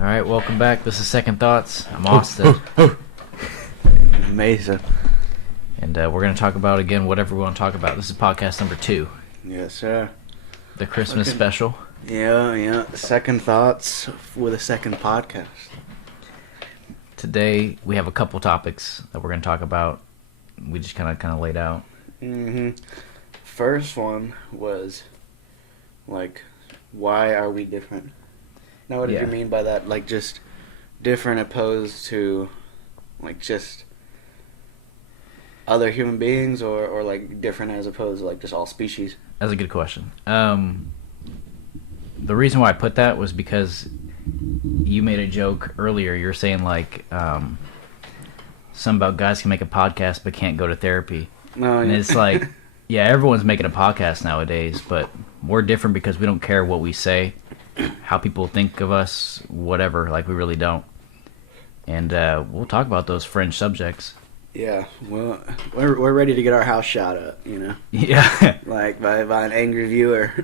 All right, welcome back. This is Second Thoughts. I'm Austin, Amazing. and we're going to talk about, again, whatever we want to talk about. This is podcast number 2, Yes, sir. the Christmas Fucking- special. Yeah. Second thoughts with a second podcast. Today, we have a couple topics that we're going to talk about. We just kind of laid out. First one was, like, why are we different? Now, what did Yeah. you mean by that? Like, just different opposed to, like, just other human beings, or like, different as opposed to, like, just all species? That's a good question. The reason why I put that was because you made a joke earlier. You're saying, like, something about guys can make a podcast but can't go to therapy. No, And it's like, yeah, everyone's making a podcast nowadays, but we're different because we don't care what we say, how people think of us, whatever. Like, we really don't. And we'll talk about those fringe subjects. yeah, well, we're ready to get our house shot up, you know? Yeah. Like, by an angry viewer.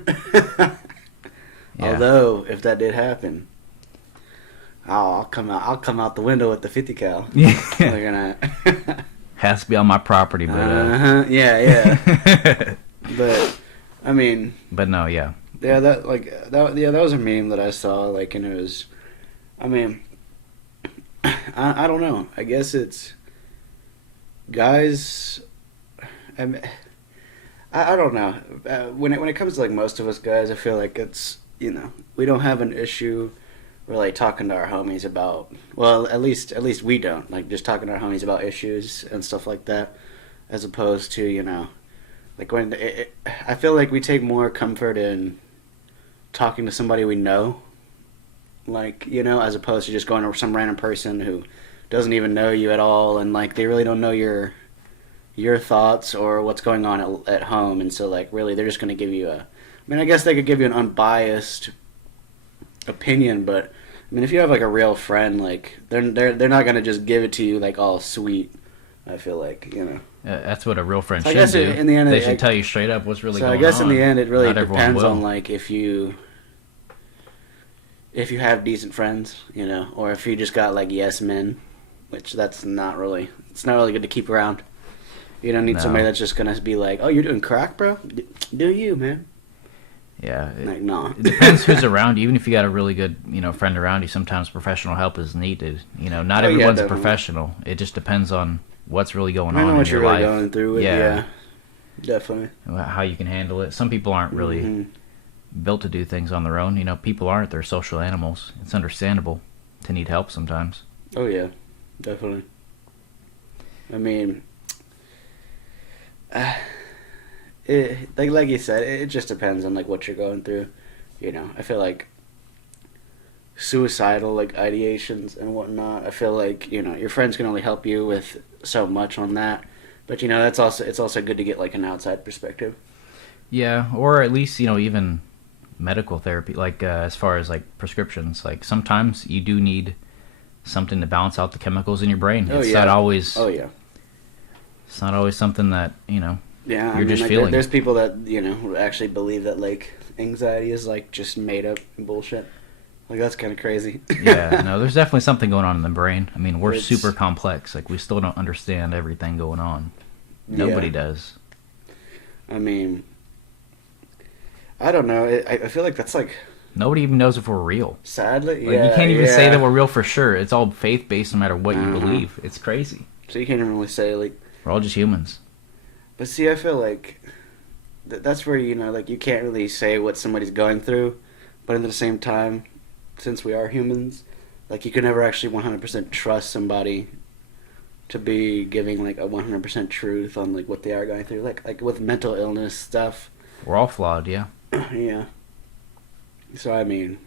Yeah. Although, if that did happen, I'll come out the window with the 50 cal. Yeah. They're gonna. Has to be on my property, but Yeah. But I mean, but no, yeah. yeah, that was a meme that I saw, like, and it was, I mean, I don't know. I guess it's guys. I don't know. When it comes to, like, most of us guys, I feel like it's, you know, we don't have an issue really talking to our homies about, well, at least we don't, like, just talking to our homies about issues and stuff like that, as opposed to, you know, like, when I feel like we take more comfort in talking to somebody we know, like, you know, as opposed to just going to some random person who doesn't even know you at all, and, like, they really don't know your thoughts or what's going on at home, and so, like, really they're just going to give you I mean, I guess they could give you an unbiased opinion, but I mean, if you have, like, a real friend, like, they're not going to just give it to you, like, all sweet. I feel like, you know. That's what a real friend So I should guess do. in the end, They should tell you straight up what's really So going I guess on. in the end, it really Not everyone depends will. on, like, if you have decent friends, you know, or if you just got, like, yes men, which it's not really good to keep around. You don't need No. somebody that's just gonna be like, "Oh, you're doing crack, bro? Do you, man?" Yeah. Like, nah. It depends who's around you. Even if you got a really good, friend around you, sometimes professional help is needed. Not Oh, yeah, everyone's a definitely. professional. It just depends on what's really going I on know in what your you're really life. going through with, yeah. Definitely. How you can handle it. Some people aren't really Mhm. built to do things on their own. People aren't. They're social animals. It's understandable to need help sometimes. Oh yeah, definitely. I mean, like you said, it just depends on, like, what you're going through. I feel like suicidal, like, ideations and whatnot. I feel like, your friends can only help you with so much on that. But, it's also good to get, like, an outside perspective. Yeah, or at least, even medical therapy, like as far as, like, prescriptions. Like, sometimes you do need something to balance out the chemicals in your brain. Oh, It's yeah. not always. Oh yeah. It's not always something that Yeah, You're just like, feeling. there's people that actually believe that, like, anxiety is, like, just made up bullshit. Like, that's kind of crazy. Yeah, no, there's definitely something going on in the brain. I mean, we're It's- super complex. Like, we still don't understand everything going on. Nobody Yeah. does. I mean, I don't know. I feel like that's, like, Nobody even knows if we're real. sadly, Like, yeah. you can't even say yeah. that we're real for sure. It's all faith-based no matter what you Uh-huh. believe. It's crazy. So you can't even really say, like. We're all just humans. But see, I feel like that's where, like, you can't really say what somebody's going through, but at the same time, since we are humans, like, you can never actually 100% trust somebody to be giving, like, a 100% truth on, like, what they are going through, like with mental illness stuff. We're all flawed, yeah. Yeah. So I mean,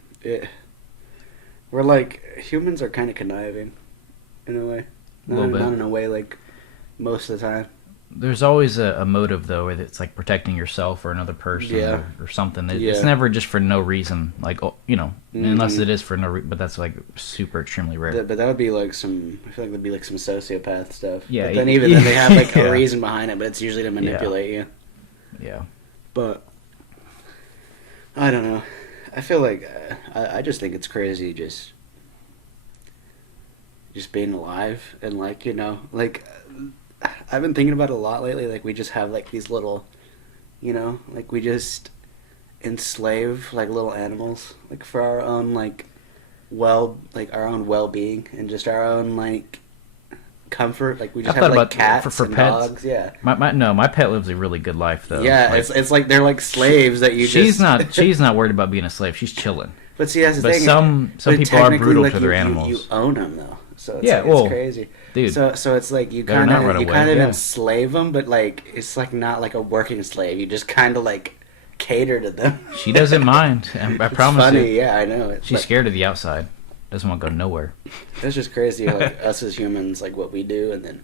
we're like, humans are kind of conniving, in a way. A little bit. Not in a way, like, most of the time. There's always a motive, though, whether it's like protecting yourself or another person Yeah. or something. It's Yeah. never just for no reason. Like, unless Mhm. it is for no reason, but that's like super extremely rare. But that would be like I feel like that'd be like some sociopath stuff. Yeah, But then y- even then they have, like, yeah. a reason behind it, but it's usually to manipulate you. Yeah. But I don't know. I feel like I just think it's crazy. Just just being alive and like like I've been thinking about it a lot lately. Like we just have like these little, like we just enslave like little animals like for our own like like our own well-being and just our own like comfort. Like we just I have thought like about cats for and pets. dogs. Yeah. My pet lives a really good life though. Yeah, Like, it's like they're like slaves that you she's just. not worried about being a slave. She's chilling. But see, that's the But thing. some But people are technically, brutal like, to their you animals. own them though, so it's Yeah, like, well, it's crazy, dude. So it's like you better kind not run of away, yeah. enslave them, but like it's like not like a working slave. You just kind of like cater to them. She doesn't mind. I It's promise funny, you. yeah, I know. She's scared of the outside. Doesn't want to go nowhere. It's just crazy, like us as humans, like what we do, and then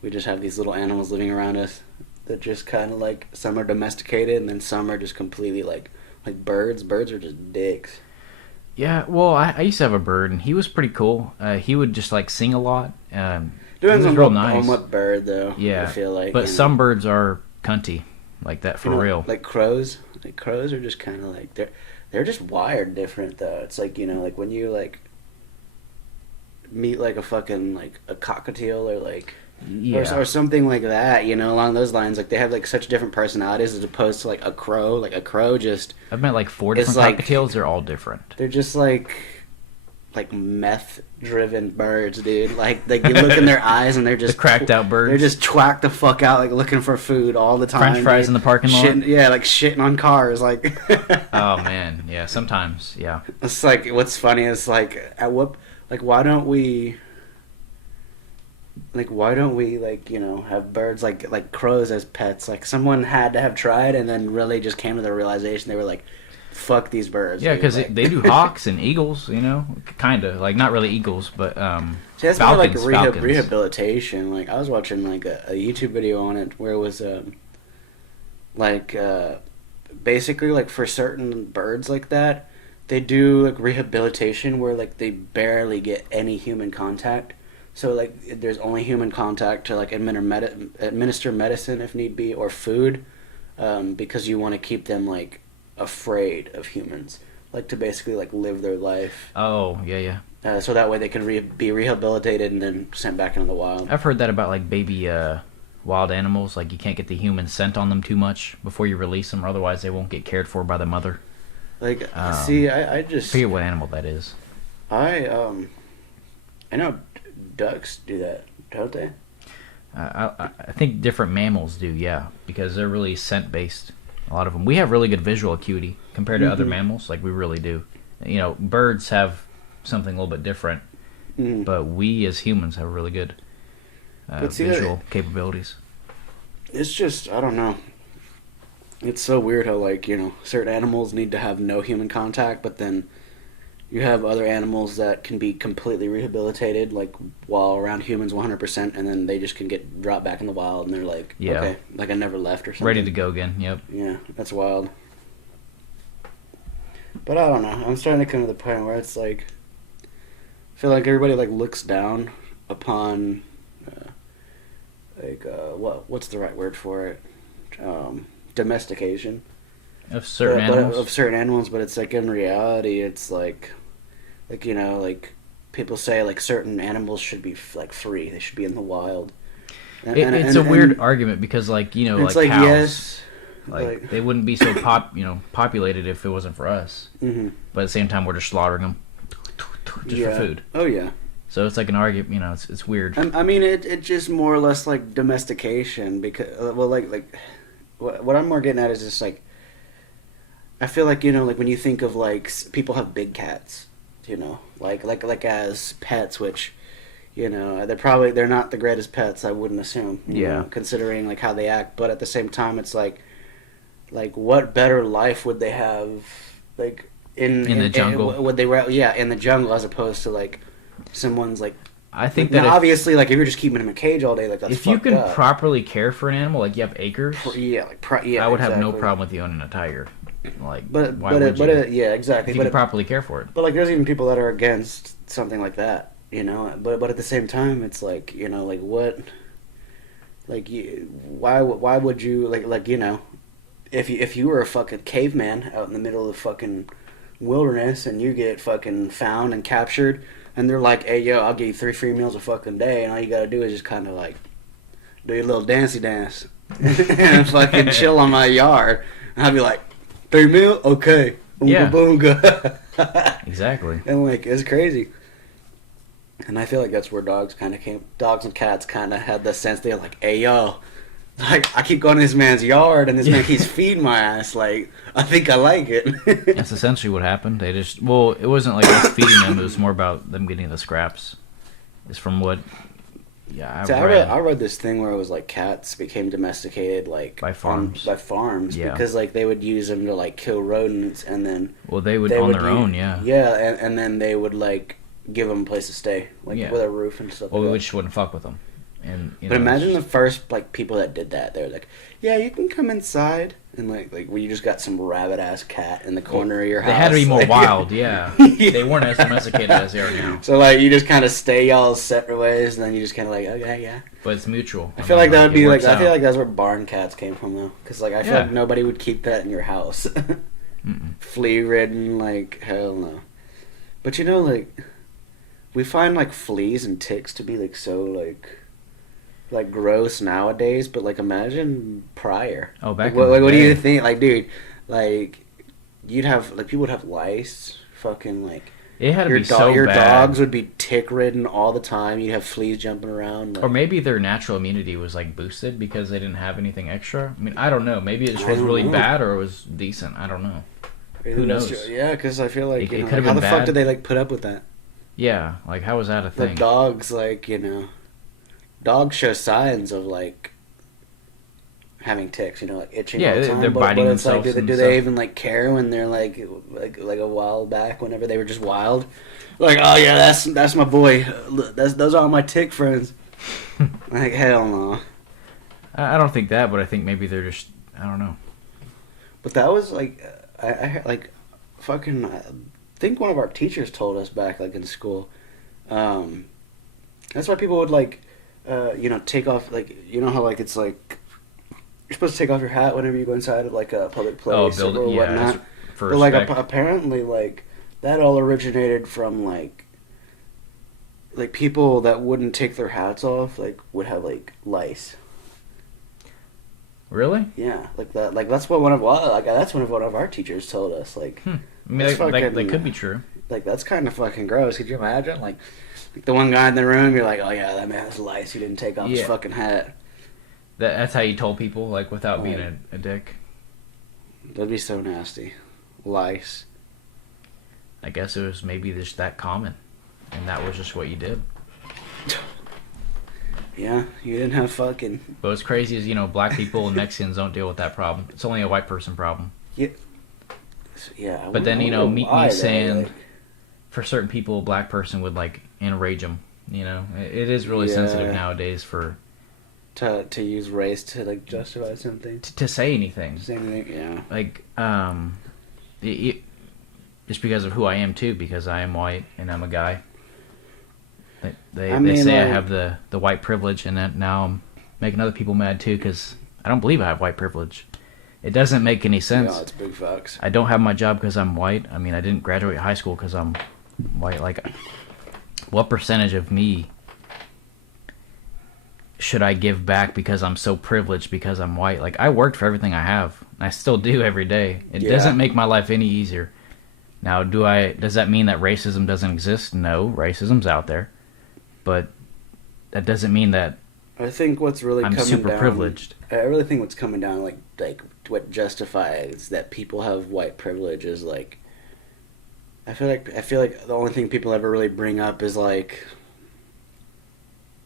we just have these little animals living around us that just kind of like some are domesticated, and then some are just completely like birds. Birds are just dicks. Yeah, well, I used to have a bird, and he was pretty cool. He would just like sing a lot. He Depends was on real what, nice. on what bird, though. Yeah, I feel like. but some birds are cunty, like that for real. Like crows. Like crows are just kind of like they're just wired different though. It's like like when you like meet like a fucking like a cockatiel or like Yeah, or something like that. Along those lines. Like they have like such different personalities as opposed to like a crow. Like a crow just I've met like 4 It's different like- cockatiels. They're all different. they're just like meth driven birds, dude. Like you look in their eyes and they're The just cracked out birds. They're just twacked the fuck out, like looking for food all the time. French fries dude. in the parking lot. Yeah, like shitting on cars. Like, Oh man, yeah. Sometimes, yeah. it's like what's funny is like at what why don't we like have birds like crows as pets? Like someone had to have tried and then really just came to the realization they were like, fuck these birds. Yeah, dude. because Like- they do hawks and eagles, kind of like not really eagles, but See, that's more like falcons. rehabilitation. Like I was watching like a YouTube video on it where it was like basically like for certain birds like that, they do like rehabilitation where like they barely get any human contact. So like there's only human contact to like administer medicine if need be or food, because you want to keep them like afraid of humans, like to basically like live their life. Oh yeah. So that way they can be rehabilitated and then sent back into the wild. I've heard that about like baby wild animals. Like you can't get the human scent on them too much before you release them, or otherwise they won't get cared for by the mother. Like, Um, see, I just I forget what animal that is. I know ducks do that, don't they? I think different mammals do, yeah, because they're really scent based. A lot of them. We have really good visual acuity compared to other Mhm. mammals. Like we really do. Birds have something a little bit different, Mm. but we as humans have really good But see, visual capabilities. It's just I don't know. It's so weird how like certain animals need to have no human contact, but then you have other animals that can be completely rehabilitated, like while around humans 100%, and then they just can get dropped back in the wild, and they're like, Yeah. okay, like I never left or something. Ready to go again. Yep. Yeah, that's wild. But I don't know. I'm starting to come to the point where it's like, I feel like everybody like looks down upon, what's the right word for it? Domestication. Of certain But animals. of certain animals, but it's like in reality, it's like like people say like certain animals should be like free. They should be in the wild. It's a weird argument because like it's like like cows. yes, Like they wouldn't be so populated if it wasn't for us. hmm But at the same time, we're just slaughtering them just for food. Oh yeah. So it's like an argument. It's weird. I mean, it just more or less like domestication because like what I'm more getting at is just like I feel like like when you think of like people have big cats, like as pets, which they're not the greatest pets. I wouldn't assume. Yeah. Considering like how they act, but at the same time, it's like what better life would they have like in the jungle? would they in the jungle as opposed to like someone's like. I think Now, that if, obviously, like if you're just keeping him in a cage all day, like that's if you fucked can up. properly care for an animal, like you have acres, Yeah, I would have no exactly. problem with you owning a tiger. Like, But why would you? yeah, exactly. If you But can properly care for it. but like there's even people that are against something like that, But at the same time, it's like like what, like why would you like if you were a fucking caveman out in the middle of the fucking wilderness and you get fucking found and captured, and they're like, "Hey, yo, I'll give you 3 free meals a fucking day, and all you gotta do is just kind of like do your little dancey dance and fucking chill on my yard," and I'd be like, 3 meal, okay, oonga Yeah. boonga. Exactly. And like it's crazy. And I feel like that's where dogs and cats kind of had the sense. They're like, "Hey, yo, like I keep going to this man's yard, and this man keeps feeding my ass. Like I think I like it." That's essentially what happened. They just, well, it wasn't like us feeding them. It was more about them getting the scraps. It's from what, yeah, So read. I read this thing where it was like cats became domesticated like By farms. by farms Yeah. because like they would use them to like kill rodents, and then Well, they would they on would their use- own, yeah. yeah, and then they would like give them a place to stay, like Yeah. with a roof and stuff. Well, like we that. just wouldn't fuck with them. And But imagine the first like people that did that. They're like, "Yeah, you can come inside," and like where you just got some rabbit ass cat in the corner of your house. They had to be more like- wild, yeah. Yeah. They weren't as domesticated as they are now. So like you just kind of stay y'all separate ways, and then you just kind of like, okay, yeah. But it's mutual. I feel like that would it be like works I feel out. like that's where barn cats came from though, because like I feel Yeah. like nobody would keep that in your house. Mm-mm. Flea ridden, like hell no. But you know, like we find like fleas and ticks to be like so like gross nowadays, but like imagine prior. Oh, back Like, in the what do you day. think? Like, dude, like you'd have like people would have lice, fucking like It had to your be so your bad. dogs would be tick ridden all the time. You'd have fleas jumping around. Like, Or maybe their natural immunity was like boosted because they didn't have anything extra. I mean, I don't know. Maybe it just I was don't really know. bad or it was decent. I don't know. who knows? Yeah, because I feel like It- you it know, could've like, how been the fuck bad. did they like put up with that? Yeah, like how was that a The thing? dogs, like you know, dogs show signs of like having ticks. You know, like itching. Yeah, all the they're time, biting it's like, themselves and do stuff. they even like care when they're like a while back? Whenever they were just wild, like oh yeah, that's my boy. Look, those are all my tick friends. Like hell no. I don't think that, but I think maybe they're just, I don't know. But that was like I like fucking. I think one of our teachers told us back like in school. That's why people would like, you know, take off like you know how like it's like you're supposed to take off your hat whenever you go inside of like a public place or yeah, whatnot. that's for But like respect. apparently like that all originated from like people that wouldn't take their hats off like would have like lice. Really? Yeah, like that. Like that's what one of our teachers told us. Like. I mean, That's they fucking- could be true. Like that's kind of fucking gross. Could you imagine? Like the one guy in the room, you're like, oh yeah, that man has lice. He didn't take off his Yeah. fucking hat. That's how you told people, like, without being Right. a dick. That'd be so nasty. Lice. I guess it was maybe just that common. And that was just what you did. Yeah, you didn't have fucking. But what's crazy is, you know, black people and Mexicans don't deal with that problem. It's only a white person problem. Yeah. But then, you know, wonder me why, though, saying- like- For certain people, a black person would, like, enrage them. You know? It is really Yeah. sensitive nowadays for to use race to like justify something. to say anything. Say anything? Yeah. Like, just because of who I am, too, because I am white and I'm a guy. They I mean, say I like- have the white privilege, and that now I'm making other people mad, too, because I don't believe I have white privilege. It doesn't make any sense. Yeah, it's big facts. I don't have my job because I'm white. I mean, I didn't graduate high school because I'm white. Like, what percentage of me should I give back because I'm so privileged because I'm white? Like, I worked for everything I have. I still do every day. It Yeah. doesn't make my life any easier. Now, does that mean that racism doesn't exist? No, racism's out there. But that doesn't mean that I think what's really I'm coming super down, privileged. I really think what's coming down, like what justifies that people have white privilege is like. I feel like the only thing people ever really bring up is like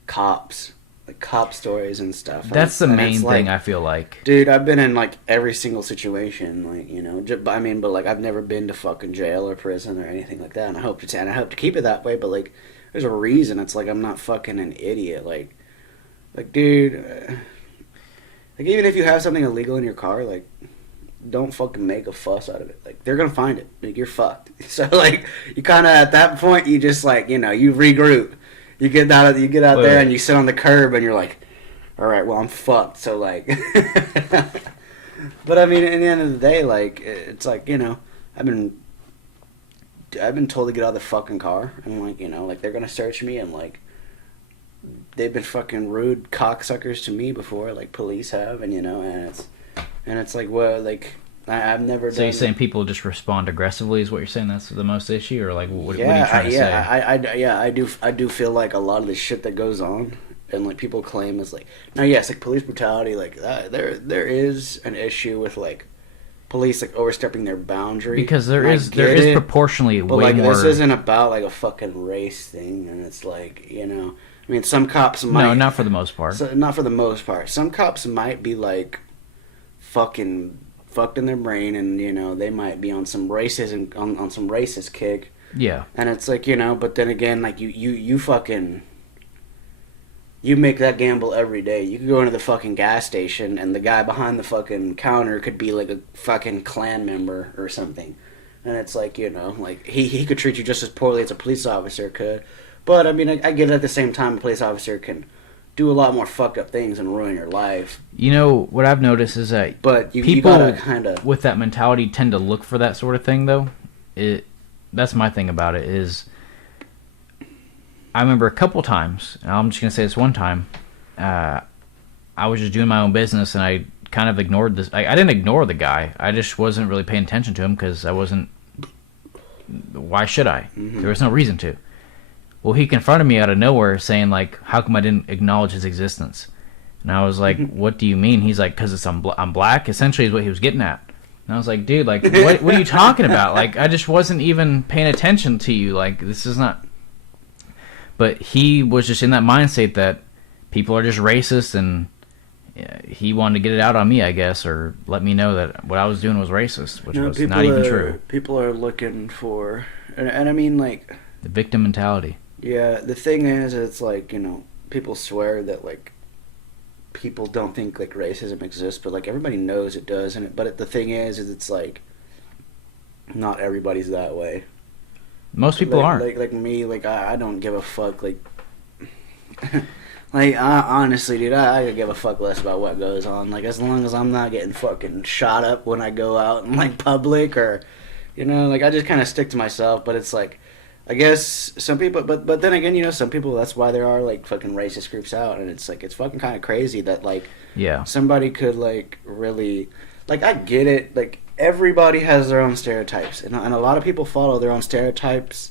cops, like cop stories and stuff. That's the And main it's thing, like, I feel like. dude, I've been in like every single situation, like you know. But like I've never been to fucking jail or prison or anything like that, and I hope to keep it that way. But like, there's a reason. It's like I'm not fucking an idiot. Like dude, like even if you have something illegal in your car, like don't fucking make a fuss out of it. Like they're gonna find it. Like you're fucked. So like you kind of at that point you just like you know you regroup. You get out there and you sit on the curb and you're like, all right, well I'm fucked. So like, but I mean, at the end of the day, like it's like you know, I've been told to get out of the fucking car, and like, you know, like they're gonna search me, and like they've been fucking rude cocksuckers to me before, like police have, and you know, and it's like, well, like I've never. So you're saying people just respond aggressively? Is what you're saying? That's the most issue, or like what are you trying to say? I do feel like a lot of the shit that goes on, and like people claim is like, no, yes, like police brutality, like there is an issue with like police like overstepping their boundary, because there is proportionally but way like more. this isn't about like a fucking race thing, and it's like, you know, I mean, some cops might not for the most part. not for the most part. Some cops might be like fucking fucked in their brain, and you know they might be on some racism on some racist kick. Yeah, and it's like, you know, but then again, like you fucking you make that gamble every day. You could go into the fucking gas station, and the guy behind the fucking counter could be like a fucking Klan member or something, and it's like, you know, like he could treat you just as poorly as a police officer could. But I mean, I get it, at the same time, a police officer can do a lot more fucked up things and ruin your life. You know what I've noticed is that people you gotta kind of with that mentality tend to look for that sort of thing, though. That's my thing about it is, I remember a couple times, and I'm just gonna say this one time, I was just doing my own business, and I kind of ignored this. I didn't ignore the guy. I just wasn't really paying attention to him because I wasn't. Why should I? Mm-hmm. There was no reason to. Well, he confronted me out of nowhere saying, like, how come I didn't acknowledge his existence? And I was like, what do you mean? He's like, because I'm black, essentially is what he was getting at. And I was like, dude, like, what are you talking about? Like, I just wasn't even paying attention to you. Like, this is not... But he was just in that mindset that people are just racist, and he wanted to get it out on me, I guess, or let me know that what I was doing was racist, which was not even true. People are looking for... And I mean, like... The victim mentality. Yeah, the thing is, it's like, you know, people swear that, like, people don't think, like, racism exists, but, like, everybody knows it does, but the thing is it's, like, not everybody's that way. Most people aren't. Like me, like, I don't give a fuck, like, like, honestly, dude, I could give a fuck less about what goes on, like, as long as I'm not getting fucking shot up when I go out in, like, public, or, you know, like, I just kind of stick to myself, but it's, like, I guess some people, but then again, you know, some people, that's why there are, like, fucking racist groups out, and it's, like, it's fucking kind of crazy that, like, yeah, somebody could, like, really, like, I get it, like, everybody has their own stereotypes, and a lot of people follow their own stereotypes,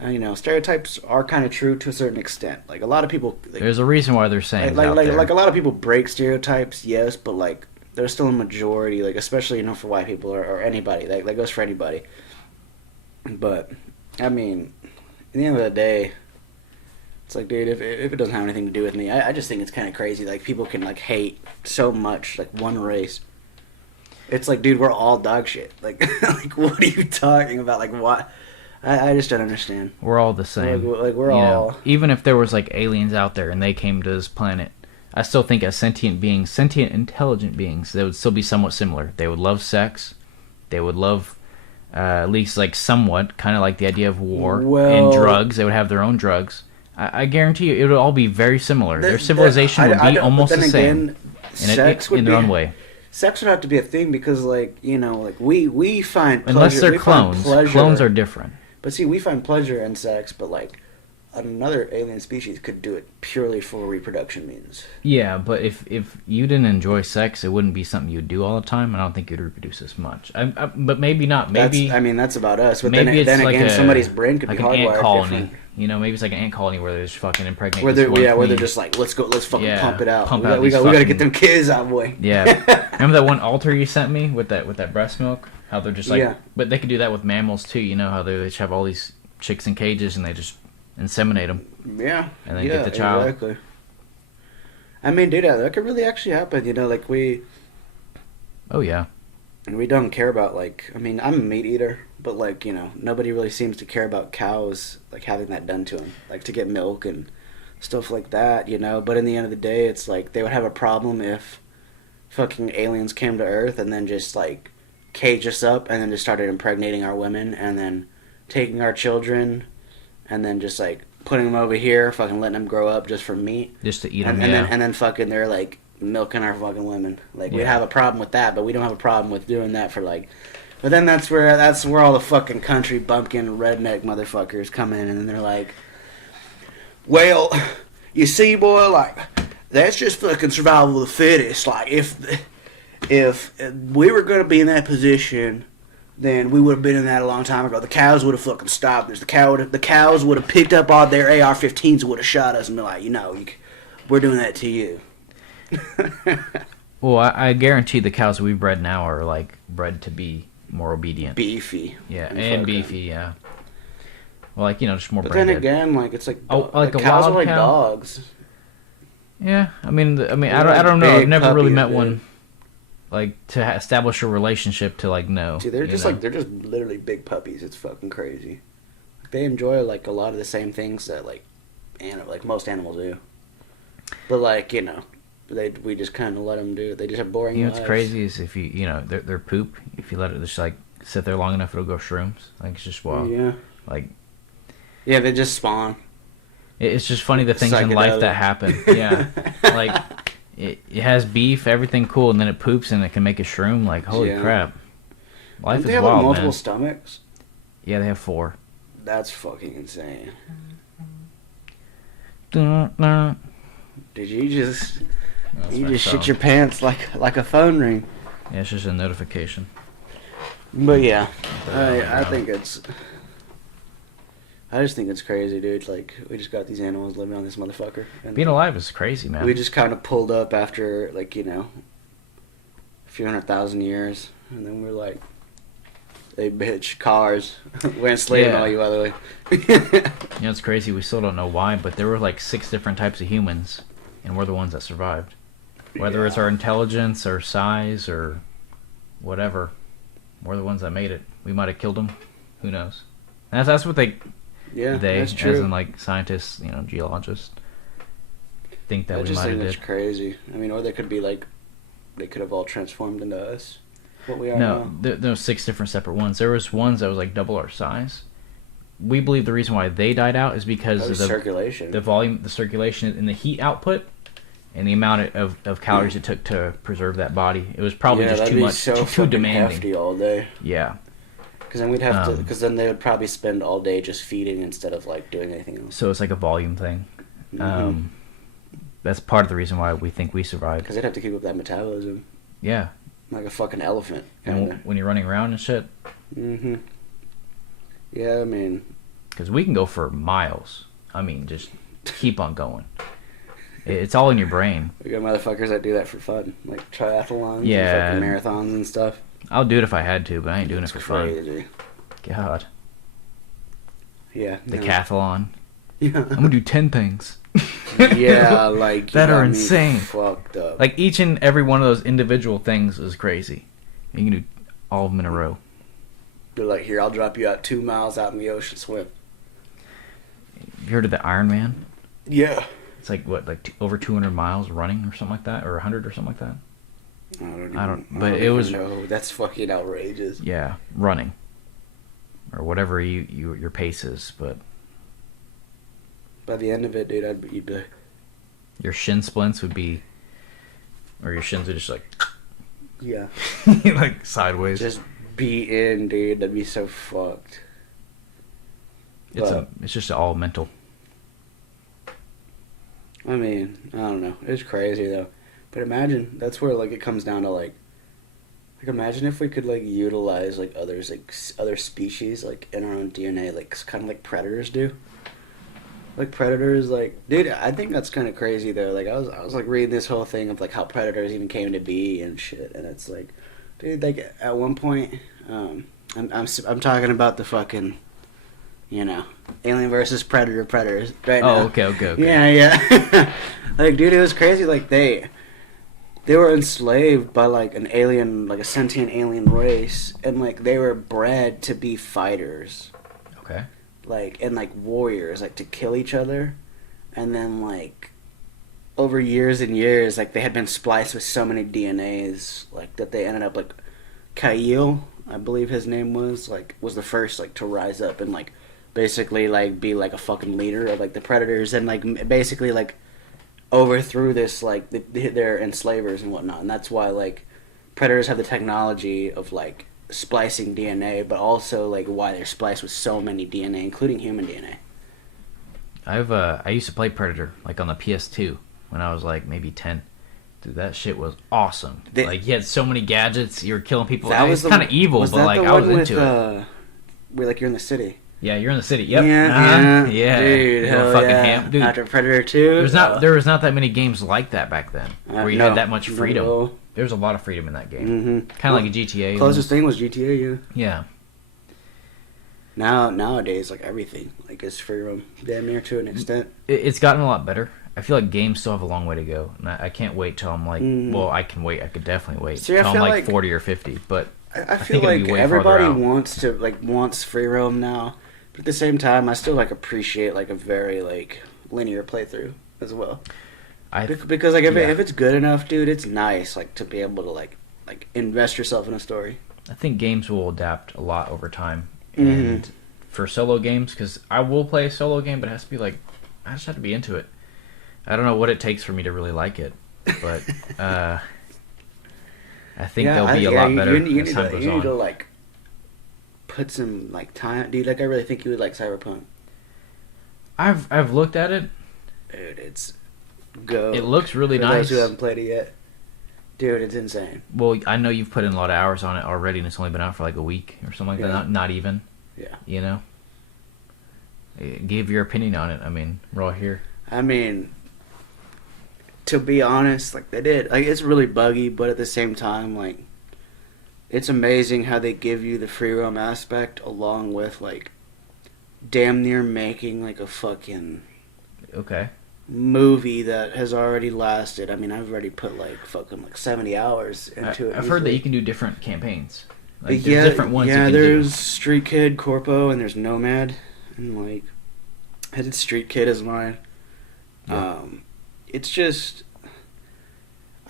and, you know, stereotypes are kind of true to a certain extent, like, a lot of people, like, there's a reason why they're saying like a lot of people break stereotypes, yes, but, like, there's still a majority, like, especially, you know, for white people, or anybody, that goes for anybody, but... I mean, at the end of the day, it's like, dude, if it doesn't have anything to do with me, I just think it's kind of crazy. Like, people can, like, hate so much, like, one race. It's like, dude, we're all dog shit. Like, like, what are you talking about? Like, what? I just don't understand. We're all the same. Like we're all... Even if there was, like, aliens out there and they came to this planet, I still think as sentient beings, sentient, intelligent beings, they would still be somewhat similar. They would love sex. They would love... at least, like, somewhat, kind of like the idea of war and drugs. They would have their own drugs. I guarantee you, it would all be very similar. Their civilization would be almost the same, in their own way. Sex would have to be a thing because, like, you know, like, we find pleasure. Unless they're clones. Clones are different. But see, we find pleasure in sex, but, like, another alien species could do it purely for reproduction means. Yeah, but if you didn't enjoy sex, it wouldn't be something you'd do all the time. I don't think you'd reproduce as much. But maybe not. Maybe that's about us. But maybe then like again, somebody's brain could like be an ant hardwired colony. different. You know, maybe it's like an ant colony where they're just fucking impregnate. Where they're just like, let's fucking pump it out. We got to get them kids out, boy. Yeah. Remember that one altar you sent me with that breast milk? How they're just like, but they could do that with mammals too. You know how they just have all these chicks in cages and they just inseminate them. Yeah. And then get the child. Exactly. I mean, dude, that could really actually happen. You know, like we. Oh yeah. And we don't care about, like, I mean, I'm a meat eater, but, like, you know, nobody really seems to care about cows, like, having that done to them, like, to get milk and stuff like that, you know. But in the end of the day, it's like they would have a problem if fucking aliens came to Earth and then just, like, caged us up and then just started impregnating our women and then taking our children and then just, like, putting them over here, fucking letting them grow up just for meat. Just to eat them, and then fucking they're, like, milking our fucking women. Like, we have a problem with that, but we don't have a problem with doing that for, like, But then that's where all the fucking country bumpkin redneck motherfuckers come in, and they're like, well, you see, boy, like, that's just fucking survival of the fittest. Like, if we were gonna be in that position, then we would have been in that a long time ago. The cows would have fucking stopped us. The cows would have picked up all their AR-15s and would have shot us and been like, we're doing that to you. Well, I guarantee the cows we bred now are like bred to be more obedient, beefy. Yeah, and beefy. Yeah. Well, like, just more. But brain then dead. again, like it's like like a cows wild are like cow? dogs. Yeah, I mean, I They're don't know. big I've never really puppies, met dude. one like to establish a relationship to like know. See, they're you just know? like they're just literally big puppies. It's fucking crazy. They enjoy like a lot of the same things that like most animals do. But like we just kind of let them do it. They just have boring You know lives. what's crazy is if their poop, if you let it just like sit there long enough, it'll go shrooms. Like, it's just wild. Yeah. Like, Yeah, they just spawn. it's just funny the things in life that happen. Yeah. Like, it has beef, everything cool, and then it poops and it can make a shroom. Like, holy Yeah. crap. Life Don't they is have wild, like, multiple man. stomachs? Yeah, they have 4. That's fucking insane. That's Did you just my shit phone. your pants like a phone ring? Yeah, it's just a notification. But yeah, Yeah. I just think it's crazy, dude. Like, we just got these animals living on this motherfucker. And Being alive is crazy, man. we just kind of pulled up after, like, a few 100,000 years. And then we're like, hey, bitch, cars. We ain't slaving Yeah. all you other way. It's crazy. We still don't know why, but there were like 6 different types of humans, and we're the ones that survived. Whether it's Yeah. our intelligence or size or whatever, we're the ones that made it. We might have killed them. Who knows? That's what they That's as true. in like scientists, geologists, think that I we just might think have that's did. crazy. I mean, or they could be like, they could have all transformed into us. What we are No, now. there were 6 different separate ones. There was ones that was like double our size. We believe the reason why they died out is because That of was circulation. the volume, the circulation, and the heat output, and the amount of calories it took to preserve that body. It was probably just that'd too be much, so too fucking demanding. hefty all day. Yeah, Because then we'd have to. Um, Because then they would probably spend all day just feeding instead of like doing anything else. so it's like a volume thing. Mm-hmm. That's part of the reason why we think we survived. Because they'd have to keep up that metabolism Yeah, like a fucking elephant. and Kinda. when you're running around and shit, Mm-hmm. Yeah, I mean, because we can go for miles. I mean, just keep on going. It's all in your brain. we got motherfuckers that do that for fun, like triathlons, Yeah. and fucking marathons and stuff. I'll do it if I had to, but I ain't doing it It's for fun. crazy. God, Yeah. the no. cathlon. Yeah. I'm gonna do 10 things. Yeah, like you That are got me insane. Fucked up. Like, each and every one of those individual things is crazy. You can do all of them in a row. They're like, here, I'll drop you out 2 miles out in the ocean, swim. You heard of the Iron Man? Yeah. It's like what, like over 200 miles running or something like that, or 100 or something like that. But it was- No, that's fucking outrageous. Yeah, running, or whatever your pace is. But By the end of it, dude, you'd be like, your shin splints would be, or your shins would just like, yeah, like sideways. just be in, dude. That'd be so fucked. It's just all mental. I mean, I don't know. It's crazy though. But imagine that's where like it comes down to like imagine if we could like utilize like others like other species like in our own DNA like kind of like predators do. Like predators, like dude, I think that's kind of crazy though. Like I was like reading this whole thing of like how predators even came to be and shit, and it's like, dude, like at one point, I'm talking about the fucking, Alien versus Predators right now. Oh, okay. Yeah. Like, dude, it was crazy. Like, they were enslaved by, like, an alien, like, a sentient alien race. And, like, they were bred to be fighters. Okay. Like, and, like, warriors, like, to kill each other. And then, like, over years and years, like, they had been spliced with so many DNAs, like, that they ended up, like, Kyle, I believe his name was the first, like, to rise up and, like, basically, like, be, like, a fucking leader of, like, the predators and, like, basically, like, overthrew this, like, their enslavers and whatnot. And that's why, like, predators have the technology of, like, splicing DNA, but also like why they're spliced with so many DNA, including human DNA. I used to play Predator like on the PS2 when I was like maybe 10. Dude, that shit was awesome. Like you had so many gadgets, you were killing people. That was kind of evil, but like I was into it. Where like you're in the city. Yeah, you're in the city. Yep. Yeah. Dude, hell fucking yeah. ham. Dude, after Predator 2. There was not that many games like that back then where you had that much freedom. No. There was a lot of freedom in that game. Mm-hmm. Kind of like a GTA. Closest thing was GTA, yeah. Nowadays, like everything, like is free roam, damn near to an extent. It's gotten a lot better. I feel like games still have a long way to go, and I can't wait till I'm like, well, I can wait. I could definitely wait till I'm like 40 or 50. But I feel like everybody wants free roam now, but at the same time, I still like appreciate like a very like linear playthrough as well. Because like if it's good enough, dude, it's nice like to be able to like invest yourself in a story. I think games will adapt a lot over time, and for solo games, because I will play a solo game, but it has to be like I just have to be into it. I don't know what it takes for me to really like it, but I think they'll be a lot better as time goes on. You need to like put some like time, dude. Like I really think you would like Cyberpunk. I've looked at it. Dude, it's go. It looks really for nice. Those who haven't played it yet, dude, it's insane. Well, I know you've put in a lot of hours on it already, and it's only been out for like a week or something like that. Not even. Yeah. You know. Give your opinion on it. I mean, we're all here. I mean, to be honest, like they did, like it's really buggy, but at the same time, like it's amazing how they give you the free roam aspect along with like damn near making like a fucking movie that has already lasted. I mean, I've already put like fucking like 70 hours into it. I've heard that you can do different campaigns. Like, yeah, there's different ones. Yeah, there's Street Kid, Corpo, and there's Nomad, and like I did Street Kid as mine. Yeah. It's just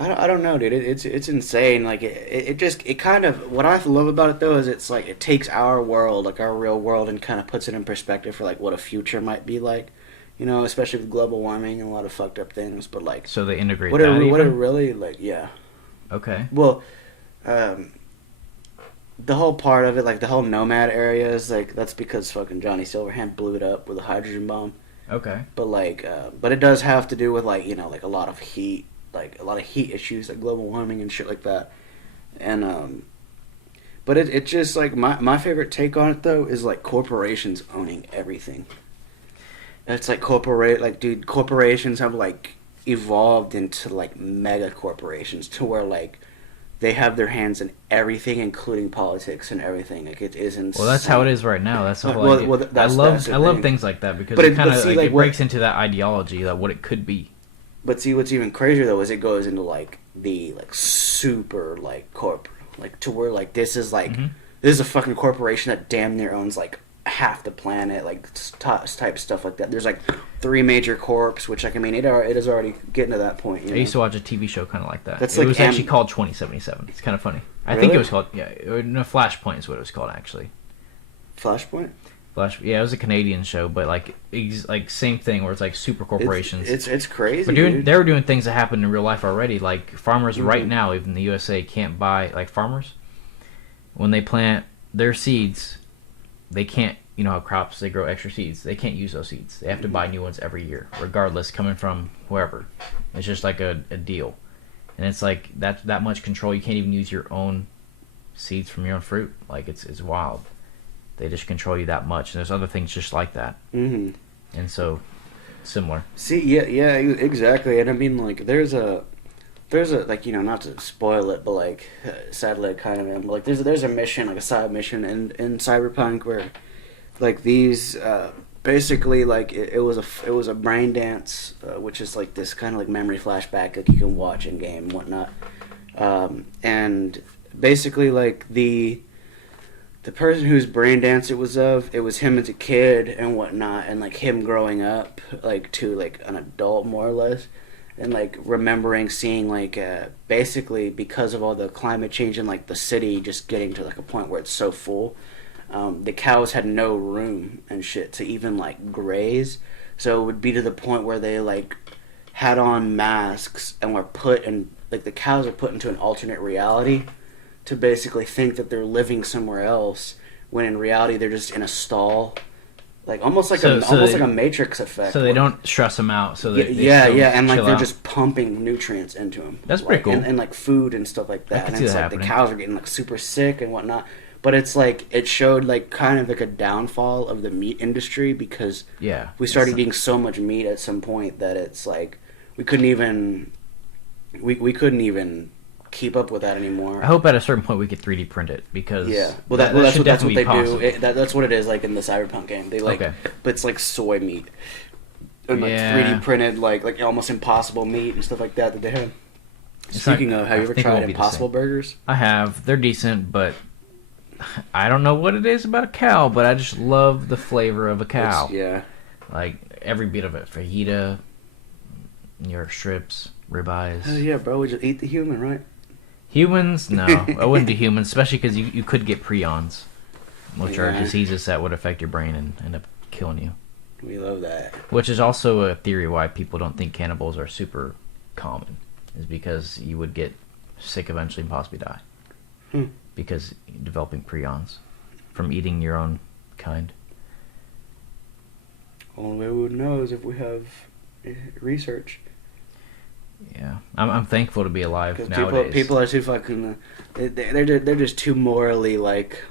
I don't know, dude. It's insane. Like it kind of what I love about it though is it's like it takes our world, like our real world, and kind of puts it in perspective for like what a future might be like. You know, especially with global warming and a lot of fucked up things. But like, so they integrate what that. What it really like, yeah. Okay. Well, the whole part of it, like the whole Nomad area, is like that's because fucking Johnny Silverhand blew it up with a hydrogen bomb. Okay. But like, but it does have to do with like like a lot of heat, like a lot of heat issues, like global warming and shit like that. And but it just like my favorite take on it though is like corporations owning everything. It's like dude, corporations have like evolved into like mega corporations to where like they have their hands in everything, including politics and everything. Like it isn't. Well, that's how it is right now. That's the whole idea. Well, I love things like that because it kind of like, it breaks into that ideology that what it could be. But see, what's even crazier though is it goes into like the like super like corp, like to where like this is like this is a fucking corporation that damn near owns like half the planet, like type of stuff like that. There's like 3 major corps, which like I mean it is already getting to that point. You know? I used to watch a TV show kind of like that. That's it was actually called 2077. It's kind of funny. I think it was called Flashpoint is what it was called actually. Flashpoint. Yeah, it was a Canadian show, but like same thing where it's like super corporations. It's crazy. But they were doing things that happen in real life already. Like farmers right now, even in the USA, can't buy like farmers when they plant their seeds. They can't, you know how crops, they grow extra seeds. They can't use those seeds. They have to buy new ones every year, regardless, coming from whoever. It's just like a deal. And it's like that much control. You can't even use your own seeds from your own fruit. Like, it's wild. They just control you that much. And there's other things just like that. Mm-hmm. And so, similar. See, yeah, exactly. And I mean, like, there's a like, you know, not to spoil it, but like sadly I kind of am, but like there's a mission, like a side mission in Cyberpunk where like these basically like it was a brain dance, which is like this kind of like memory flashback like you can watch in game and whatnot, and basically like the person whose brain dance it was him as a kid and whatnot, and like him growing up like to like an adult more or less. And like remembering seeing like basically because of all the climate change and like the city just getting to like a point where it's so full, the cows had no room and shit to even like graze, so it would be to the point where they like had on masks and were put in like the cows are put into an alternate reality to basically think that they're living somewhere else when in reality they're just in a stall. Like almost like like a Matrix effect. So they don't stress them out. So they and like they're out. just pumping nutrients into them. That's like, pretty cool. And like food and stuff like that. I can And see it's that like happening. the cows are getting like super sick and whatnot. But it's like it showed like kind of like a downfall of the meat industry because we started eating so much meat at some point that it's like we couldn't even keep up with that anymore. I hope at a certain point we could 3D print it because that's should what they possible. do. That's what it is like in the Cyberpunk game. They like, but it's like soy meat and like 3D printed like almost impossible meat and stuff like that they have. Speaking of, have you ever tried Impossible Burgers? I have. They're decent, but I don't know what it is about a cow, but I just love the flavor of a cow. Like every bit of it. Fajita, your strips, ribeyes. Oh yeah, bro, we just eat the human, right? Humans? No, I wouldn't do humans, especially because you could get prions, which are diseases that would affect your brain and end up killing you. We love that. Which is also a theory why people don't think cannibals are super common, is because you would get sick eventually and possibly die. Because developing prions from eating your own kind. Only way we would know is if we have research. Yeah, I'm thankful to be alive nowadays. People are too fucking. They're just too morally like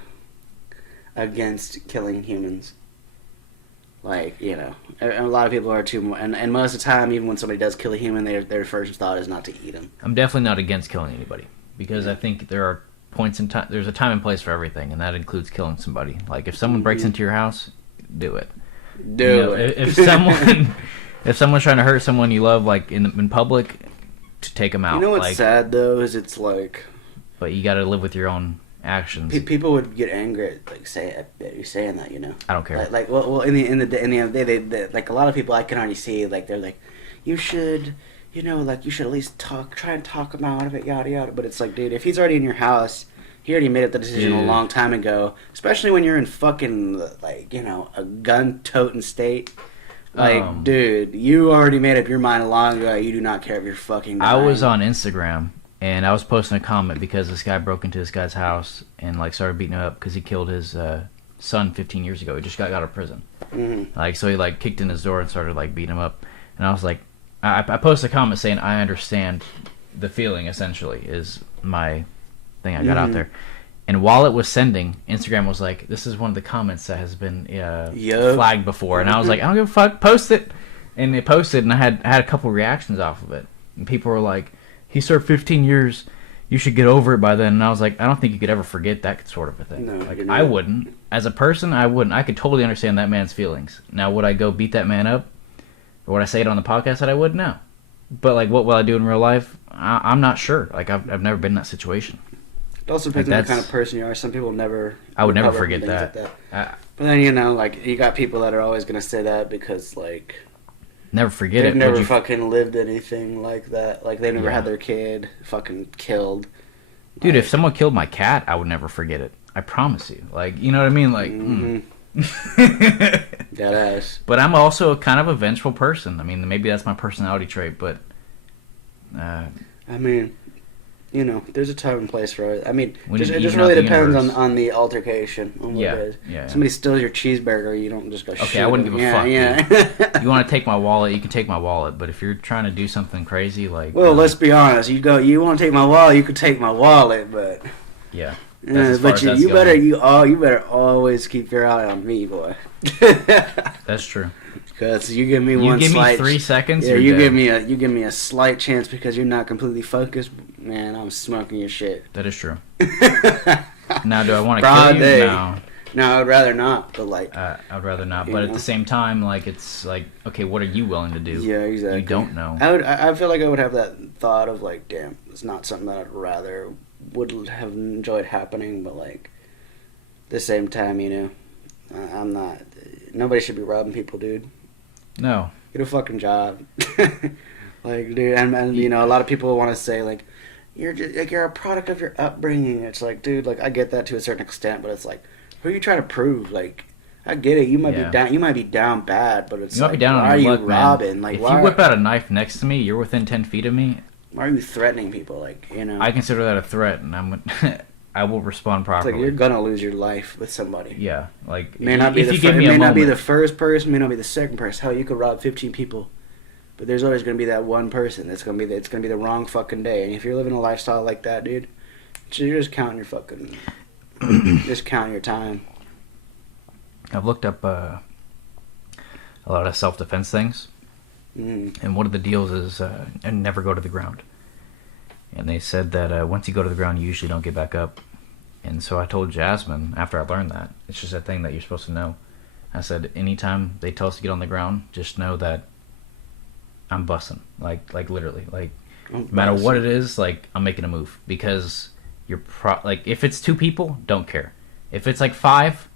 against killing humans. Like a lot of people are too. And most of the time, even when somebody does kill a human, their first thought is not to eat them. I'm definitely not against killing anybody because I think there are points in time. There's a time and place for everything, and that includes killing somebody. Like if someone breaks into your house, do it. Do it. If someone's trying to hurt someone you love, like in public, to take them out. You know what's sad though is it's like. But you got to live with your own actions. People would get angry at you saying that. I don't care. Well, in the end of the day, they like a lot of people I can already see like they're like, you should. Like you should at least try and talk him out of it, yada yada. But it's like, dude, if he's already in your house, he already made the decision a long time ago. Especially when you're in fucking like a gun-toting state. Like, dude, you already made up your mind long ago. You do not care if you're fucking dying. I was on Instagram and I was posting a comment because this guy broke into this guy's house and like started beating him up because he killed his son 15 years ago. He just got out of prison. Like, so he like kicked in his door and started like beating him up. And I was like, I posted a comment saying I understand the feeling. Essentially, is my thing I got out there. And while it was sending, Instagram was like, "This is one of the comments that has been flagged before." And I was like, "I don't give a fuck, post it." And it posted, and I had a couple reactions off of it. And people were like, "He served 15 years. You should get over it by then." And I was like, "I don't think you could ever forget that sort of a thing." No, like I wouldn't. As a person, I wouldn't. I could totally understand that man's feelings. Now, would I go beat that man up? Or would I say it on the podcast that I would? No. But like, what will I do in real life? I'm not sure. Like, I've never been in that situation. It also depends on the kind of person you are. Some people never. I would never forget that. Like that. But then like you got people that are always gonna say that because like. Never forget they've it. Never fucking lived anything like that. Like they never had their kid fucking killed. Dude, if someone killed my cat, I would never forget it. I promise you. Like, you know what I mean? Like. That ass. But I'm also kind of a vengeful person. I mean, maybe that's my personality trait, but. I mean. There's a time and place for it. I mean, it just really depends on the altercation. On what it is. Yeah. Somebody steals your cheeseburger, you don't just go. Okay, I wouldn't give a fuck. Yeah. You want to take my wallet, you can take my wallet. But if you're trying to do something crazy, like, well, let's be honest. You want to take my wallet, you can take my wallet, but yeah. But you better always keep your eye on me, boy. That's true. Because you give me me 3 seconds. Yeah, you give me a slight chance because you're not completely focused. Man, I'm smoking your shit. That is true. Now, do I want to kill you? Day. No. No, I'd rather not. But like, I'd rather not. But at the same time, like, it's like, okay, what are you willing to do? Yeah, exactly. You don't know. I feel like I would have that thought of like, damn, it's not something that I'd would have enjoyed happening. But like, at the same time, I'm not. Nobody should be robbing people, dude. No. Get a fucking job. Like, dude, and a lot of people want to say like, you're a product of your upbringing. It's like, dude, like I get that to a certain extent, but it's like, who are you trying to prove? Like, I get it. You might be down. You might be down bad, but it's you might be down why on are your you luck, robbing? Man. Like, if you whip out a knife next to me, you're within 10 feet of me. Why are you threatening people? Like, I consider that a threat, and I will respond It's properly. like you're gonna lose your life with somebody. Yeah, like May not be if the you give me may a not be moment, the first person, may not be the second person. Hell, you could rob 15 people, but there's always gonna be that one person. It's gonna be the wrong fucking day. And if you're living a lifestyle like that, dude, you're just counting your fucking, just counting your time. I've looked up a lot of self-defense things, and one of the deals is and never go to the ground. And they said that once you go to the ground, you usually don't get back up. And so I told Jasmine, after I learned that, it's just a thing that you're supposed to know. I said, anytime they tell us to get on the ground, just know that I'm bussing. Like literally. Like, no matter what it is, like, I'm making a move. Because you're like, if it's 2 people, don't care. If it's like 5,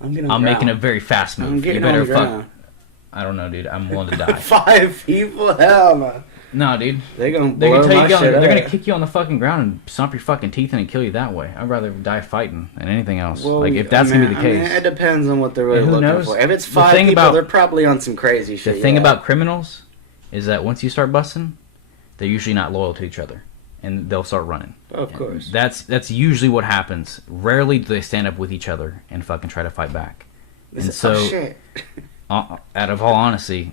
I'm making a very fast move. I'm getting you better on the fuck. ground. I don't know, dude. I'm willing to die. 5 people? Hell no. No, dude. They're gonna They're blow gonna my shit they're gonna up. kick you on the fucking ground and stomp your fucking teeth in and kill you that way. I'd rather die fighting than anything else. Well, like if that's gonna be the case. it depends on what they're really And who looking knows? for. If it's The 5 thing people, about- they're probably on some crazy shit. The thing yeah. about criminals is that once you start busting, they're usually not loyal to each other, and they'll start running. Of course. That's usually what happens. Rarely do they stand up with each other and fucking try to fight back. And so, shit. out of all honesty,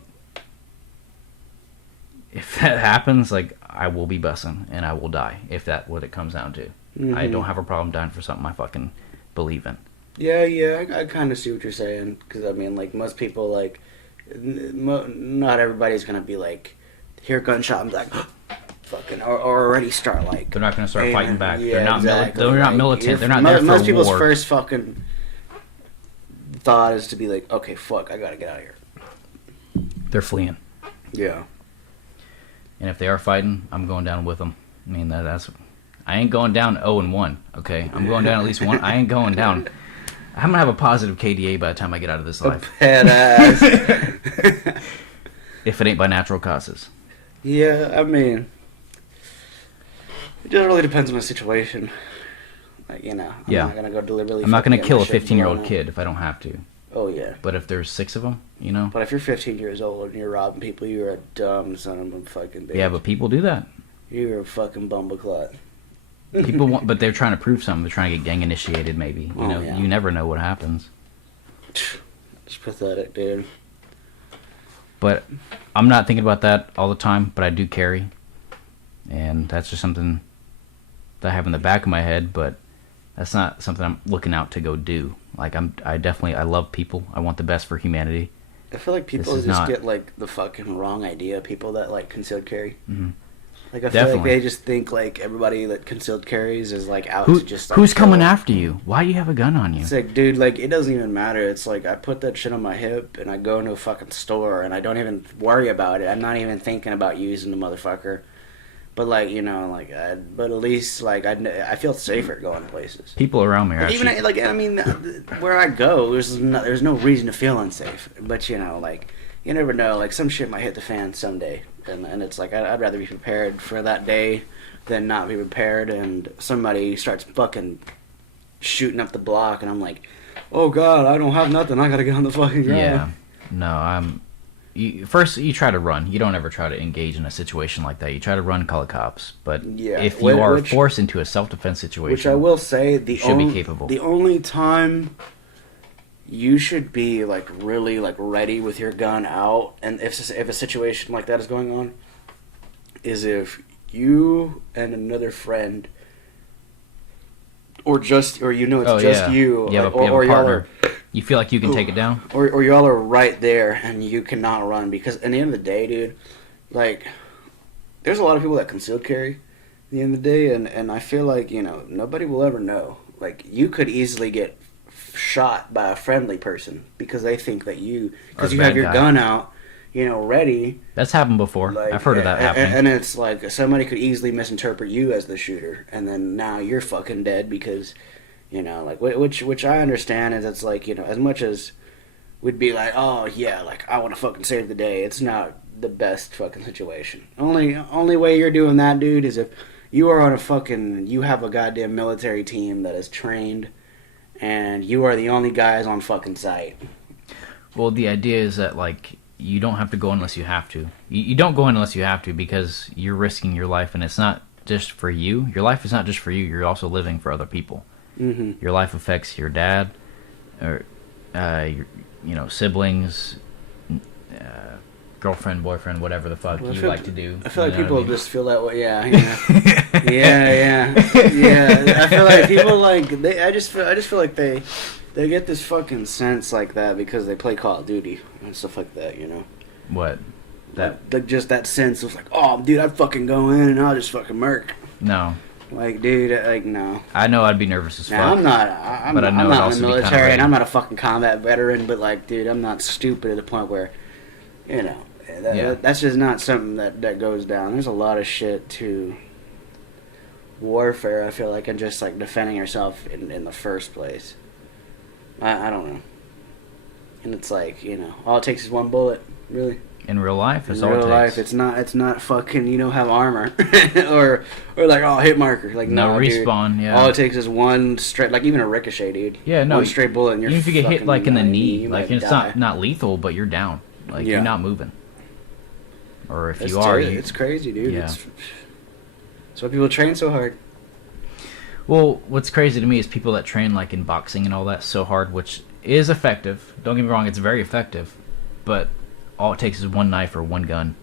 if that happens, like, I will be bussing and I will die if that's what it comes down to. I don't have a problem dying for something I fucking believe in. Yeah, I kind of see what you're saying. Because, I mean, like, most people, like, not everybody's going to be like, hear a gunshot and be like, fucking, or already start, like... They're not going to start fighting back. Yeah, They're not exactly. they're not Like, militant. They're not there for most people's war. first fucking thought is to be like, okay, fuck, I gotta get out of here. They're fleeing. Yeah. And if they are fighting, I'm going down with them. I mean, that's... I ain't going down 0-1, okay? I'm going down at least 1. I ain't going down... I'm gonna have a positive KDA by the time I get out of this life. Badass. If it ain't by natural causes. Yeah, I mean, it just really depends on the situation. Like, you know, I'm not gonna go deliberately. I'm not gonna fucking kill a get my shit 15-year-old blown up. kid if I don't have to. Oh yeah. But if there's 6 of them, you know? But if you're 15 years old and you're robbing people, you're a dumb son of a fucking bitch. Yeah, but people do that. You're a fucking bumbleclot. People want, but they're trying to prove something. They're trying to get gang initiated, maybe. You Oh, know, yeah. you never know what happens. It's pathetic, dude. But I'm not thinking about that all the time, but I do carry. And that's just something that I have in the back of my head, but that's not something I'm looking out to go do. Like, I love people. I want the best for humanity. I feel like people This just is not- get like the fucking wrong idea. People that like concealed carry. Mhm. Like I feel like Definitely. they just think like everybody that concealed carries is like out Who, to just. Like, who's coming kill. after you? Why do you have a gun on you? It's like, dude, like, it doesn't even matter. It's like, I put that shit on my hip, and I go into a fucking store, and I don't even worry about it. I'm not even thinking about using the motherfucker. But, like, you know, like, but at least, like, I feel safer going places. People around me are But actually... even, like, I mean, where I go, there's no reason to feel unsafe. But, you know, like, you never know. Like, some shit might hit the fan someday. And it's like, I'd rather be prepared for that day than not be prepared, and somebody starts fucking shooting up the block, and I'm like, oh god, I don't have nothing, I gotta get on the fucking ground. Yeah. No, first, you try to run. You don't ever try to engage in a situation like that. You try to run, call the cops. But Yeah, if you are which- forced into a self-defense situation... Which I will say, should be capable. The only time you should be like really like ready with your gun out, and if a situation like that is going on, is if you and another friend, or you know it's just you, You like, have a or y'all partner. are, You feel like you can take it down? or y'all are right there and you cannot run, because at the end of the day, dude, like, there's a lot of people that concealed carry at the end of the day, and I feel like, you know, nobody will ever know. Like, you could easily get shot by a friendly person because they think that because Or a you have bad your guy. gun out, you know, ready. That's happened before. Like, I've heard of that happening. And it's like somebody could easily misinterpret you as the shooter, and then now you're fucking dead because, you know, like, which I understand is it's like, you know, as much as we'd be like, oh yeah, like, I want to fucking save the day, it's not the best fucking situation. Only way you're doing that, dude, is if you are on you have a goddamn military team that is trained, and you are the only guys on fucking site. Well, the idea is that, like, you don't have to go unless you have to. You don't go in unless you have to because you're risking your life, and it's not just for you. Your life is not just for you. You're also living for other people. Mm-hmm. Your life affects your dad, or your siblings, girlfriend, boyfriend, whatever the fuck you like to do. I feel like You know people what I mean? just feel that way. Yeah, yeah, yeah. I feel like people I just feel like they get this fucking sense like that because they play Call of Duty and stuff like that. You know. What? That Like just that sense of like, oh, dude, I'd fucking go in and I'll just fucking murk. no. Like, dude, like, no. I know I'd be nervous as fuck. Now, I'm not But I know I'm it'd not also in be the kinda military, ready. and I'm not a fucking combat veteran, but, like, dude, I'm not stupid to the point where, you know, Yeah. that's just not something that goes down. There's a lot of shit to warfare, I feel like, and just, like, defending yourself in the first place. I don't know. And it's like, you know, all it takes is one bullet, really. In real life, it's In all real it life, takes. it's not fucking, you don't have armor or like, oh, hit marker, like No dude. respawn, yeah. All it takes is one straight, like even a ricochet, dude. Yeah, no, one straight bullet, and you're Even if you get hit fucking, like in the knee, you like might it's die. not lethal, but you're down. Like Yeah. you're not moving. Or if It's you are, it's crazy, dude. Yeah. That's why people train so hard. Well, what's crazy to me is people that train like in boxing and all that so hard, which is effective. Don't get me wrong, it's very effective, but all it takes is one knife or one gun,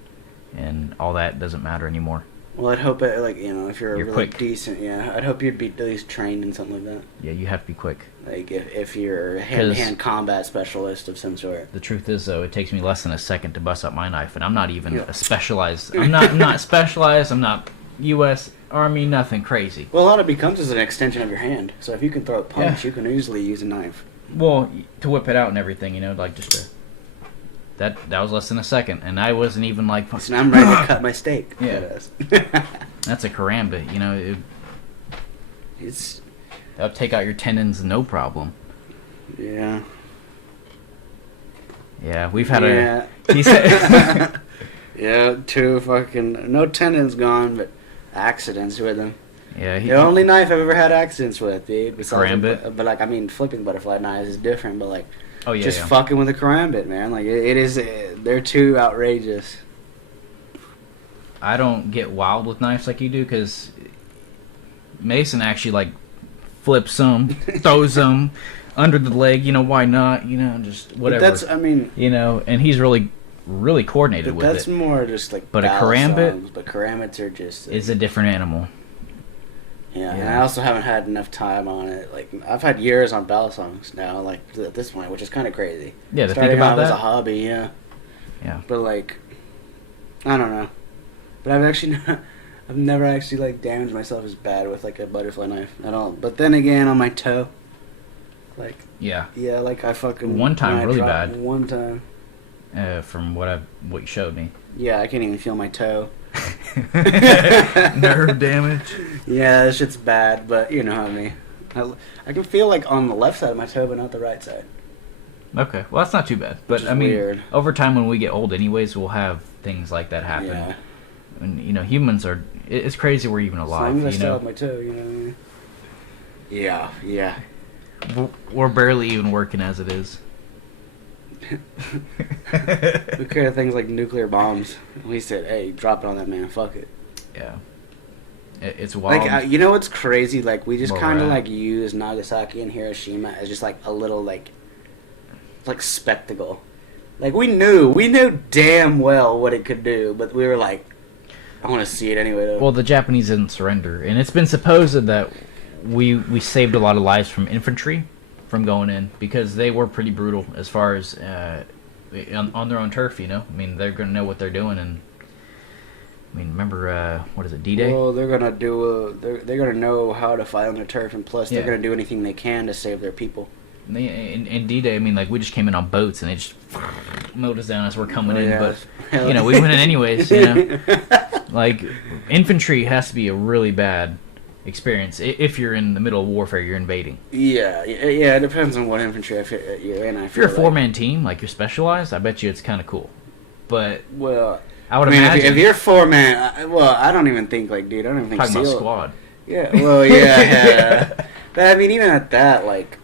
and all that doesn't matter anymore. Well, I'd hope it, like, you know, if you're You're really quick. decent, yeah, I'd hope you'd be at least trained in something like that. Yeah, you have to be quick. Like if you're a 'Cause- hand-to-hand combat specialist of some sort. The truth is, though, it takes me less than a second to bust up my knife, and I'm not even Yeah. a specialized. I'm not specialized. I'm not U.S. Army. Nothing crazy. Well, a lot of it becomes as an extension of your hand. So if you can throw a punch, Yeah. you can easily use a knife. Well, to whip it out and everything, you know, like just to. That was less than a second, and I wasn't even like. So now I'm ready to cut my steak. Yeah. That That's a karambit, you know. it's That'll take out your tendons, no problem. yeah. Yeah, we've had Yeah. a. He said, Yeah, two fucking no tendons gone, but accidents with them. yeah, The only knife I've ever had accidents with, dude. Karambit? But like, I mean, flipping butterfly knives is different. But like, oh yeah, just yeah. fucking with a karambit, man. Like it is. They're too outrageous. I don't get wild with knives like you do because Mason actually like flips them, throws them under the leg. You know why not? You know, just whatever. But that's, I mean, You know, and he's really coordinated but with that's it. more just like. But a ballast karambit songs, but karambits are just. It's a different animal. Yeah, and Yeah. I also haven't had enough time on it. Like, I've had years on bell songs now, like, at this point, which is kind of crazy. Yeah, to Starting think about out as a that. hobby, yeah. Yeah. But, like, I don't know. But I've actually, I've never actually, like, damaged myself as bad with, like, a butterfly knife at all. But then again, on my toe, like, Yeah. yeah, like, I fucking... One time, when I really dropped- bad. One time. From what you showed me. Yeah, I can't even feel my toe. Nerve damage. Yeah, that shit's bad, but you know how I mean. I can feel, like, on the left side of my toe, but not the right side. Okay, well that's not too bad. But is I mean, weird. over time when we get old, anyways, we'll have things like that happen. Yeah. And you know, humans are. It's crazy we're even As alive. long as I You still know, have my toe, you know what I mean? Yeah, yeah. we're barely even working as it is. We created things like nuclear bombs. We said, hey, drop it on that man, fuck it. Yeah. It's wild. Like, you know what's crazy? Like, we just Where kind we're of, at. like, use Nagasaki and Hiroshima as just, like, a little, like spectacle. Like, we knew damn well what it could do, but we were like, I want to see it anyway, though. Well, the Japanese didn't surrender, and it's been supposed that we saved a lot of lives from infantry from going in because they were pretty brutal as far as on their own turf. You know, I mean, they're gonna know what they're doing, and I mean, remember what is it, D-Day? Well, they're gonna do. They're gonna know how to fight on their turf, and plus, Yeah. they're gonna do anything they can to save their people. In D-Day, I mean, like we just came in on boats and they just mowed us down as we're coming in, Yeah. but you know, we went in anyways. You know, like infantry has to be a really bad experience if you're in the middle of warfare, you're invading. Yeah. It depends on what infantry you're in. If you're a four-man team, like you're specialized, I bet you it's kind of cool. But Well, I would I mean, imagine if you're 4-man, well, I don't even think, like, dude, I don't even think talking about SEAL. squad. Yeah, well, yeah. But I mean, even at that, like,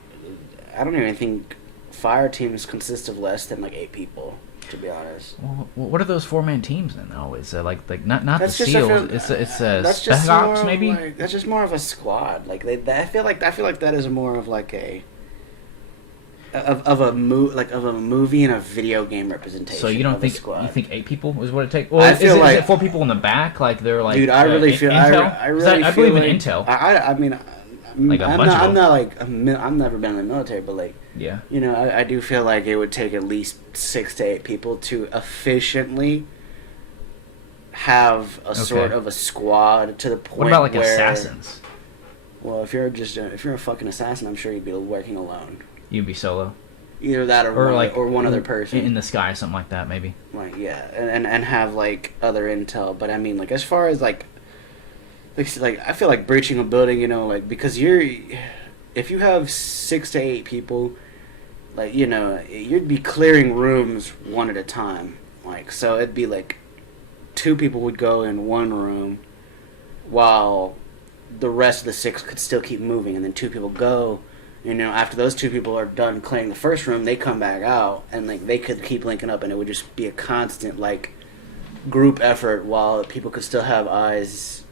I don't even think fire teams consist of less than like 8 people. to be honest. Well, what are those 4-man teams then? Always like not the That's just SEALs. It's that's just Spec more Ops of, maybe. like, that's just more of a squad. Like I feel like that is more of like of a movie and a video game representation. So you don't of think a squad. you think 8 people is what it takes? Well, I feel is like it 4 people in the back? Like they're like, dude, I really feel. Intel. I really I feel believe like, in Intel. I mean, Like a bunch of I'm them. not like I've never been in the military, but like Yeah. you know, I do feel like it would take at least 6 to 8 people to efficiently have a sort of a squad to the point. What about like where, assassins? Well, if you're a fucking assassin, I'm sure you'd be working alone. You'd be solo, Either that or one other person in the sky, something like that, maybe. Like yeah, and have like other intel. But I mean, like as far as like I feel like breaching a building, you know, like because if you have 6 to 8 people, like you know, you'd be clearing rooms one at a time. Like so, it'd be like 2 people would go in one room, while the rest of the 6 could still keep moving, and then 2 people go. You know, after those 2 people are done clearing the first room, they come back out, and like they could keep linking up, and it would just be a constant like group effort while people could still have eyes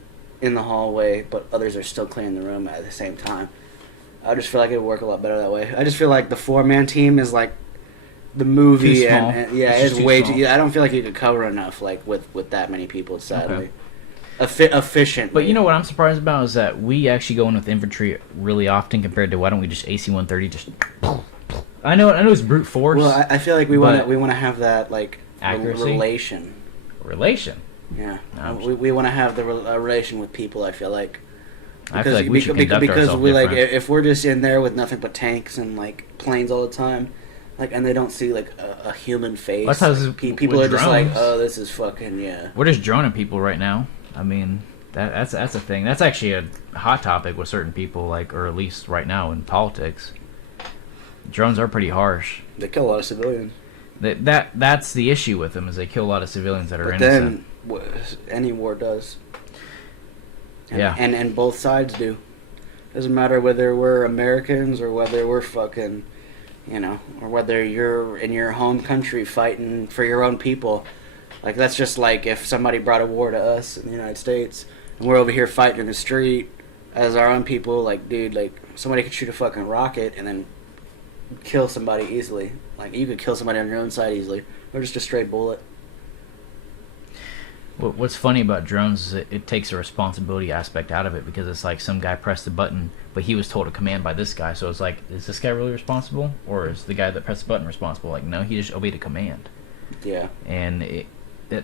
in the hallway, but others are still clearing the room at the same time. I just feel like it would work a lot better that way. I just feel like the 4-man team is like the movie, Too small. and yeah, It's it's too way small. too. Yeah, I don't feel like you could cover enough like with that many people. Sadly, efficient. But you know what I'm surprised about is that we actually go in with infantry really often compared to why don't we just AC-130 just. I know it's brute force. Well, I feel like we but- want to have that like Accuracy? relation. Relation. Yeah, No. we want to have the relation with people. I feel like. I feel like we should conduct because ourselves we like different. if we're just in there with nothing but tanks and like planes all the time, like and they don't see like a human face. That's how like, this- people with are just like, drones. oh, this is fucking yeah. We're just droning people right now. I mean, that's a thing. That's actually a hot topic with certain people, like, or at least right now in politics. Drones are pretty harsh. They kill a lot of civilians. That's the issue with them is they kill a lot of civilians that are But innocent. then any war does. And, Yeah. and both sides do. Doesn't matter whether we're Americans or whether we're fucking, you know, or whether you're in your home country fighting for your own people. Like that's just like if somebody brought a war to us in the United States and we're over here fighting in the street as our own people. Like, dude, like somebody could shoot a fucking rocket and then kill somebody easily. Like you could kill somebody on your own side easily, or just a straight bullet. What's funny about drones is it takes a responsibility aspect out of it because it's like some guy pressed the button, but he was told a command by this guy. So it's like, is this guy really responsible, or is the guy that pressed the button responsible? Like, no, he just obeyed a command. Yeah. And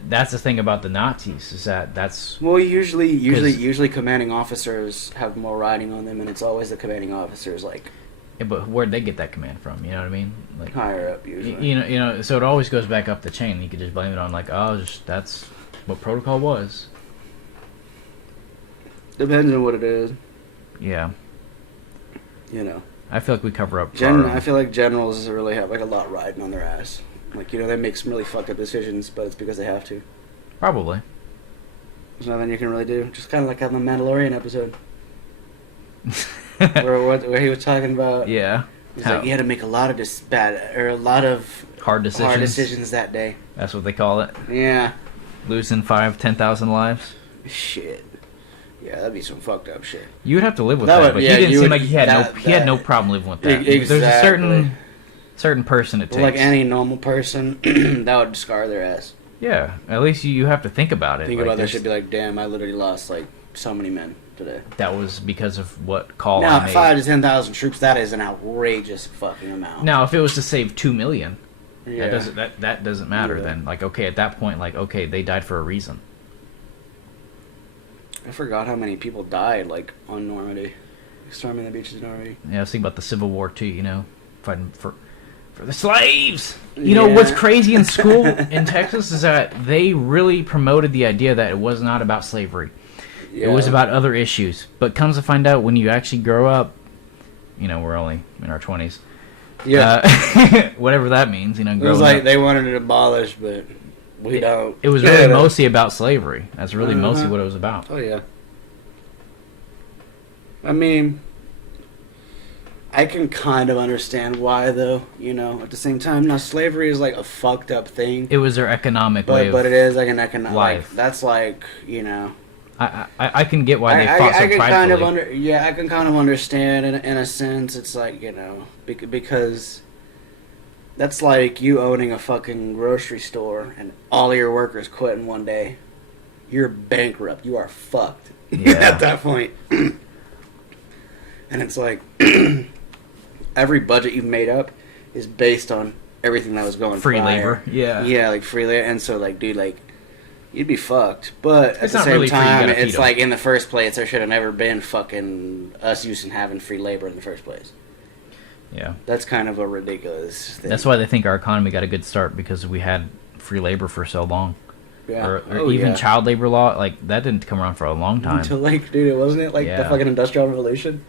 that's the thing about the Nazis is that's Well, usually commanding officers have more riding on them, and it's always the commanding officers like but where'd they get that command from? You know what I mean? Like, higher up usually. you know. So it always goes back up the chain. You could just blame it on like, oh, that's what protocol was. Depends on what it is, Yeah, you know. I feel like we cover up. I feel like generals really have like a lot riding on their ass. Like, you know, they make some really fucked up decisions, but it's because they have to. Probably. There's nothing you can really do. Just kind of like on the Mandalorian episode where he was talking about. Yeah. He's like, you had to make a lot of a lot of Hard decisions. hard decisions that day. That's what they call it. Yeah. Losing 10,000 lives. Shit. Yeah, that'd be some fucked up shit. You would have to live with That that, would- but yeah, he didn't you seem would- like he had he had no that- problem living with that. Exactly. There's a certain person it takes. Like any normal person, that would scar their ass. Yeah, at least you have to think about it. Think Like, about that there's- shit, be like, damn, I literally lost like so many men today. That was because of what call Now, I made. 5 to 10,000 troops, that is an outrageous fucking amount. Now, if it was to save 2 million, Yeah. that doesn't matter. Yeah. Then, like, okay, at that point, like, okay, they died for a reason. I forgot how many people died, like, on Normandy. Storming the beaches of Normandy. Yeah, I was thinking about the Civil War too. You know, fighting for the slaves. You know Yeah. what's crazy in school in Texas is that they really promoted the idea that it was not about slavery. Yeah. It was about other issues. But comes to find out, when you actually grow up, you know, we're only in our 20s. Yeah. Whatever that means, you know. It was growing like up. they wanted it abolished, but we don't. It was really mostly about slavery. That's really mostly Uh-huh. what it was about. Oh, yeah. I mean, I can kind of understand why, though. You know, at the same time, now slavery is like a fucked up thing. It was their economic way But of it is like an economic life. Like, that's like, you know. I can get why they fought so I can pridefully. I can kind of understand in a sense. It's like, you know, because that's like you owning a fucking grocery store and all your workers quit in one day. You're bankrupt. You are fucked at that point. And it's like every budget you've made up is based on everything that was going free prior. labor. Yeah. Yeah, like free labor. And so, like, dude, like, you'd be fucked. But at It's the not same really free, you time, gotta it's feed 'em. like in the first place, there should have never been fucking us using having free labor in the first place. Yeah. That's kind of a ridiculous thing. That's why they think our economy got a good start, because we had free labor for so long. Yeah. Or even child labor law, like, that didn't come around for a long time. Until, like, dude, wasn't it like the fucking Industrial Revolution?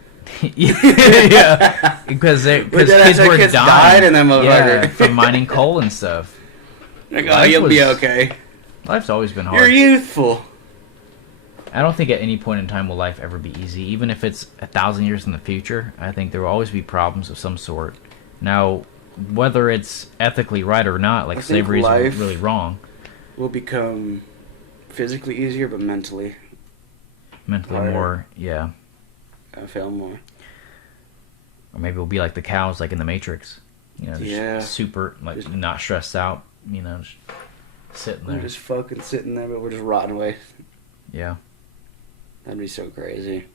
Yeah, because kids were kids dying. died in that motherfucker. Yeah, from mining coal and stuff. Like, oh, Life you'll be was- okay. Life's always been hard. You're youthful. I don't think at any point in time will life ever be easy. Even if it's 1,000 years in the future, I think there will always be problems of some sort. Now, whether it's ethically right or not, like I think slavery is life- really wrong. Will become physically easier, but mentally, Mentally harder. more, yeah. I feel more. Or maybe we'll be like the cows, like in the Matrix. You know, just Yeah. super, like, Just- not stressed out, you know, just sitting We're there. just fucking sitting there, but we're just rotting away. Yeah. That'd be so crazy.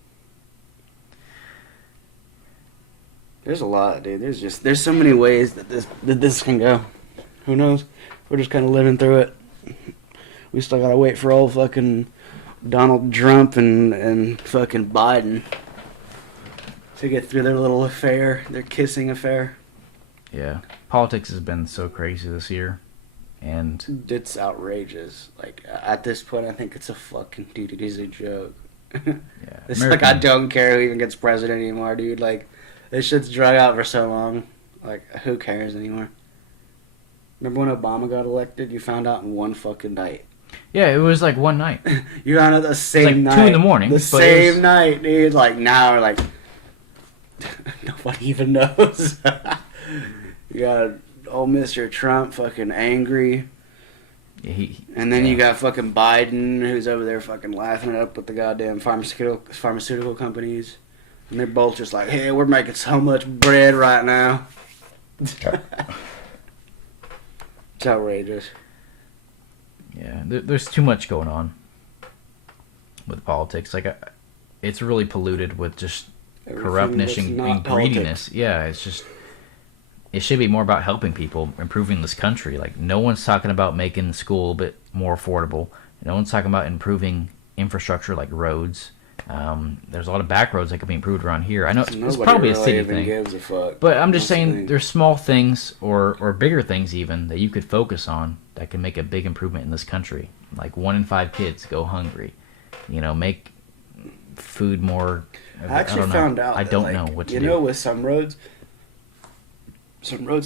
There's a lot, dude. There's so many ways that this can go. Who knows? We're just kind of living through it. We still gotta wait for old fucking Donald Trump and fucking Biden to get through their little affair, their kissing affair. Yeah. Politics has been so crazy this year. And It's outrageous. Like, at this point, I think it's a fucking, dude, it is a joke. yeah. It's like, I don't care who even gets president anymore, dude. Like, this shit's drug out for so long. Like, who cares anymore? Remember when Obama got elected? You found out in one fucking night. Yeah, it was like one night. You found out the same like night. 2 in the morning, The but it same was- night, dude. Like, now we're like, nobody even knows. You got old Mr. Trump fucking angry. Yeah, And then you got fucking Biden, who's over there fucking laughing it up with the goddamn pharmaceutical companies. And they're both just like, hey, we're making so much bread right now. It's outrageous. Yeah, there's too much going on with politics. Like, it's really polluted with just corruptness Everything that's and not politics. greediness. Yeah, it's just, it should be more about helping people, improving this country. Like, no one's talking about making school a bit more affordable. No one's talking about improving infrastructure like roads. There's a lot of back roads that could be improved around here. I know it's Nobody probably really a city even thing. gives a fuck. But I'm just That's the saying, thing. there's small things or bigger things even that you could focus on that can make a big improvement in this country. Like 1 in 5 kids go hungry. You know, make food more. I actually don't know. found out. I that, don't like, know what to you do. know, with some roads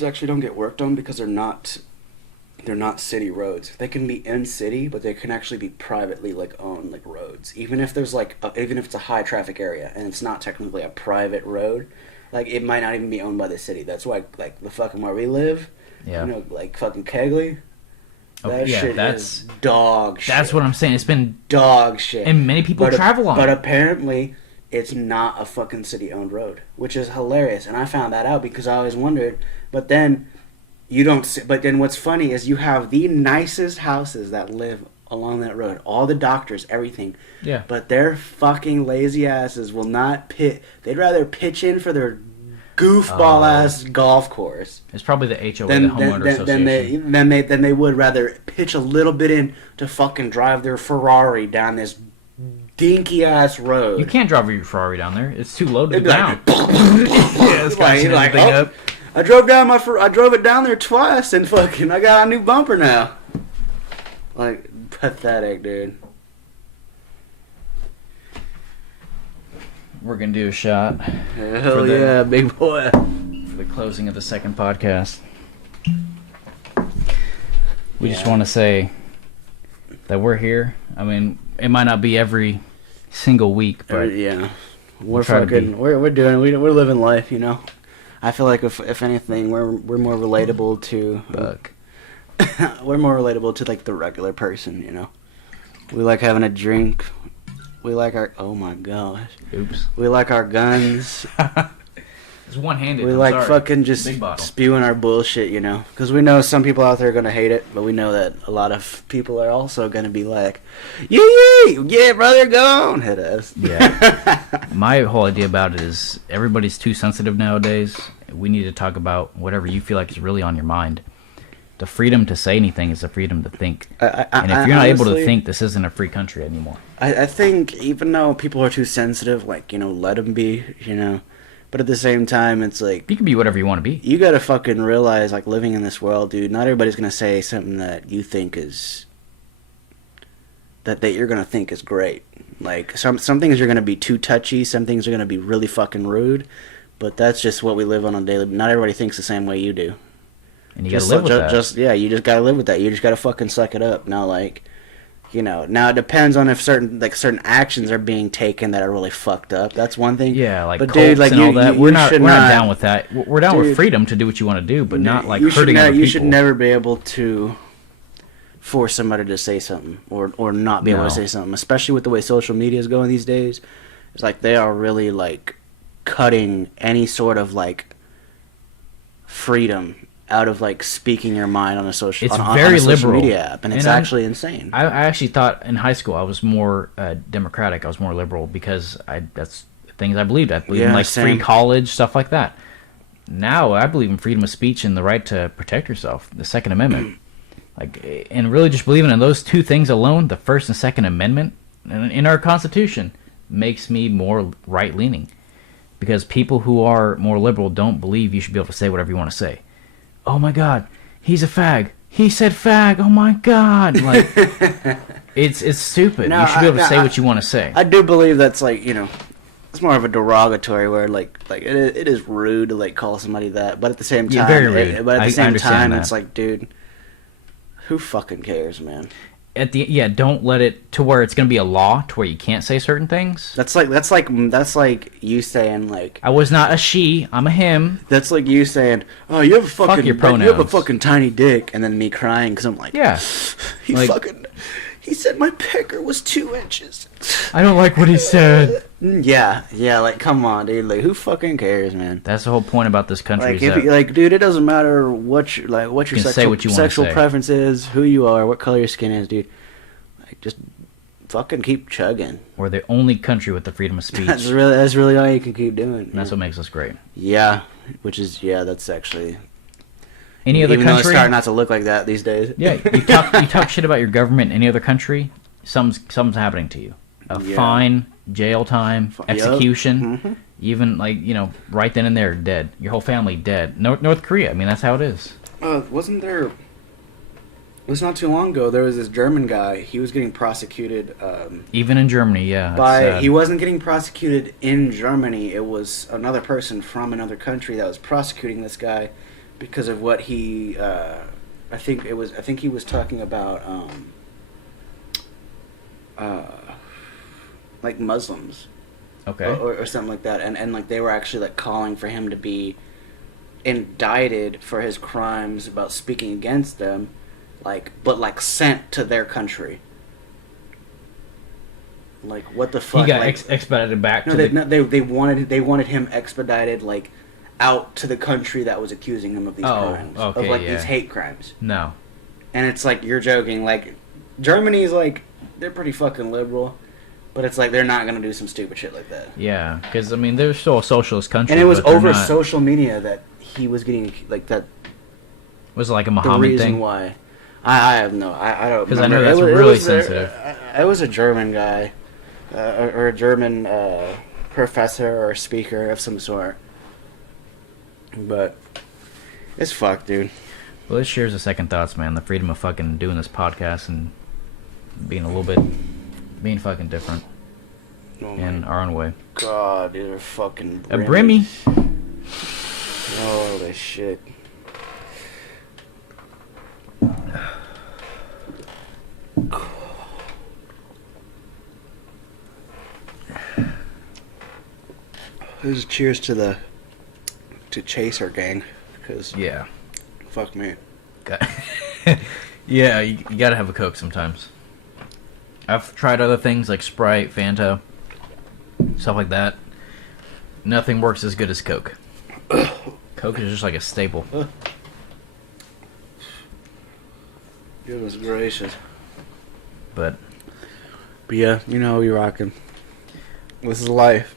actually don't get worked on because they're not city roads. They can be in city, but they can actually be privately like owned like roads. Even if there's like even if it's a high traffic area and it's not technically a private road, like it might not even be owned by the city. That's why like the fucking where we live, Yeah. you know, like fucking Kegley. Oh, That yeah, shit that's is dog shit. that's what I'm saying. It's been, Dog shit. and many people travel on But it. apparently, it's not a fucking city-owned road, which is hilarious. And I found that out because I always wondered. But then you don't. But then what's funny is you have the nicest houses that live along that road. All the doctors, everything. Yeah. But their fucking lazy asses will not pit. They'd rather pitch in for their goofball ass golf course. It's probably the HOA, the homeowner association. Then they would rather pitch a little bit in to fucking drive their Ferrari down this dinky ass road. You can't drive your Ferrari down there. It's too low to the It'd be like, ground. Yeah, it's like, catching like, everything oh, up. I drove it down there twice and fucking I got a new bumper now. Like, pathetic, dude. We're gonna do a shot Hell For the- yeah, big boy. for the closing of the second podcast. We just Yeah. want to say that we're here. I mean, it might not be every single week, but Yeah. we're try to be. fucking we're living life, you know. I feel like if anything, we're more relatable to Fuck. we're more relatable to like the regular person, you know. We like having a drink. We like our oh my gosh. Oops. We like our guns. It's one-handed. We I'm like sorry. fucking just Big bottle. spewing our bullshit, you know. Because we know some people out there are gonna hate it, but we know that a lot of people are also gonna be like, yeah, brother, go on, hit us. Yeah. My whole idea about it is everybody's too sensitive nowadays. We need to talk about whatever you feel like is really on your mind. The freedom to say anything is the freedom to think. And if you're not able to honestly, think, this isn't a free country anymore. I think even though people are too sensitive, like, you know, let them be, you know. But at the same time, it's like, You can be whatever you want to be. you gotta fucking realize, like, living in this world, dude, not everybody's gonna say something that you think is, that you're gonna think is great. Like, some things are gonna be too touchy, some things are gonna be really fucking rude, but that's just what we live on a daily, not everybody thinks the same way you do. And you gotta live with that. Yeah, you just gotta live with that. You just gotta fucking suck it up. Now, like, you know, now it depends on if certain actions are being taken that are really fucked up. That's one thing. Yeah, like but cults dude, like and all that. We're not should down with that. We're down with Dude. freedom to do what you want to do, but not like you should hurting other people. You should never be able to force somebody to say something or not be able No. to say something, especially with the way social media is going these days. It's like they are really like cutting any sort of like freedom out of like speaking your mind on a social It's on very a social liberal. media app, and it's And I'm- actually insane. I actually thought in high school I was more democratic. I was more liberal because that's things I believed. I believed in Yeah, like same. free college, stuff like that. Now I believe in freedom of speech and the right to protect yourself, the Second Amendment. Like, and really just believing in those two things alone, the First and Second Amendment in our Constitution, makes me more right-leaning. Because people who are more liberal don't believe you should be able to say whatever you want to say. Oh my God, he's a fag. He said fag. Oh my God, like it's stupid. No, You should be able to say I- what you want to say. I do believe that's like, you know, it's more of a derogatory word. Like it is rude to like call somebody that, but at the same time, Yeah, very rude. but at I the same understand time, that. it's like, dude, who fucking cares, man? Don't let it to where it's going to be a law to where you can't say certain things. That's like you saying like. I was not a she. I'm a him. That's like you saying, "Oh, you have a fucking, your you have a pronouns. fucking tiny dick," and then me crying because I'm like, Yeah. he said my pecker was 2 inches. I don't like what he said. Yeah, like come on, dude. Like, who fucking cares, man? That's the whole point about this country. Like, Is if that you, like, dude, it doesn't matter what your You can say sexual, what you wanna sexual say. preference is, who you are, what color your skin is, dude. Like, just fucking keep chugging. we're the only country with the freedom of speech. That's really all you can keep doing. And that's what makes us great. Yeah, that's actually Any other even though it's country? starting not to look like that these days. Yeah, you talk shit about your government in any other country, something's happening to you. A Yeah. fine, jail time, Yup. execution, Mhm. even like, right then and there, dead. Your whole family dead. North Korea, I mean, that's how it is. Wasn't there? It was not too long ago. There was this German guy. He was getting prosecuted. Even in Germany, yeah. that's sad. He wasn't getting prosecuted in Germany. It was another person from another country that was prosecuting this guy because of what he. I think he was talking about like Muslims. Okay. Or something like that, and like they were actually like calling for him to be indicted for his crimes about speaking against them, but sent to their country. Like, what the fuck? He got like, expedited back no, to they, the... no, they wanted him expedited like out to the country that was accusing him of these crimes, okay, of like yeah. these hate crimes. No. And it's like, you're joking. Like, Germany's like, they're pretty fucking liberal, but it's like they're not gonna do some stupid shit like that. Yeah, because, I mean, they're still a socialist country. And it was but they're over not- social media that he was getting like that. Was it like a The Muhammad reason thing? why, I have no, I don't. 'Cause I know remember. that's It was- really it was sensitive. It was a German guy, or a German professor or speaker of some sort. But it's fucked, dude. Well, this shares the second thoughts, man. The freedom of fucking doing this podcast and being being fucking different Oh in my our own way. god, these are fucking A Brimmy. Holy shit. This is cheers to Chaser gang, because Yeah. fuck me. Yeah, you gotta have a Coke sometimes. I've tried other things like Sprite, Fanta, stuff like that. Nothing works as good as Coke. Coke is just like a staple. Goodness gracious. But Yeah, you know you're rocking. This is life.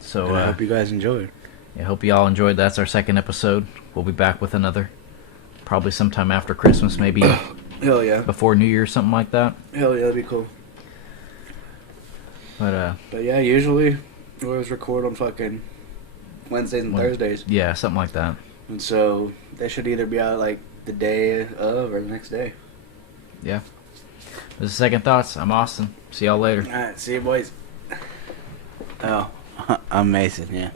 so And I hope you guys enjoyed. I hope you all enjoyed. That's our second episode. We'll be back with another. Probably sometime after Christmas, maybe Hell yeah. before New Year, something like that. Hell yeah, that'd be cool. But yeah, usually we always record on fucking Wednesdays and Thursdays. yeah, something like that. And so they should either be out like the day of or the next day. Yeah. This is Second Thoughts. I'm Austin. See y'all later. Alright, see you boys. Oh, I'm Mason, yeah.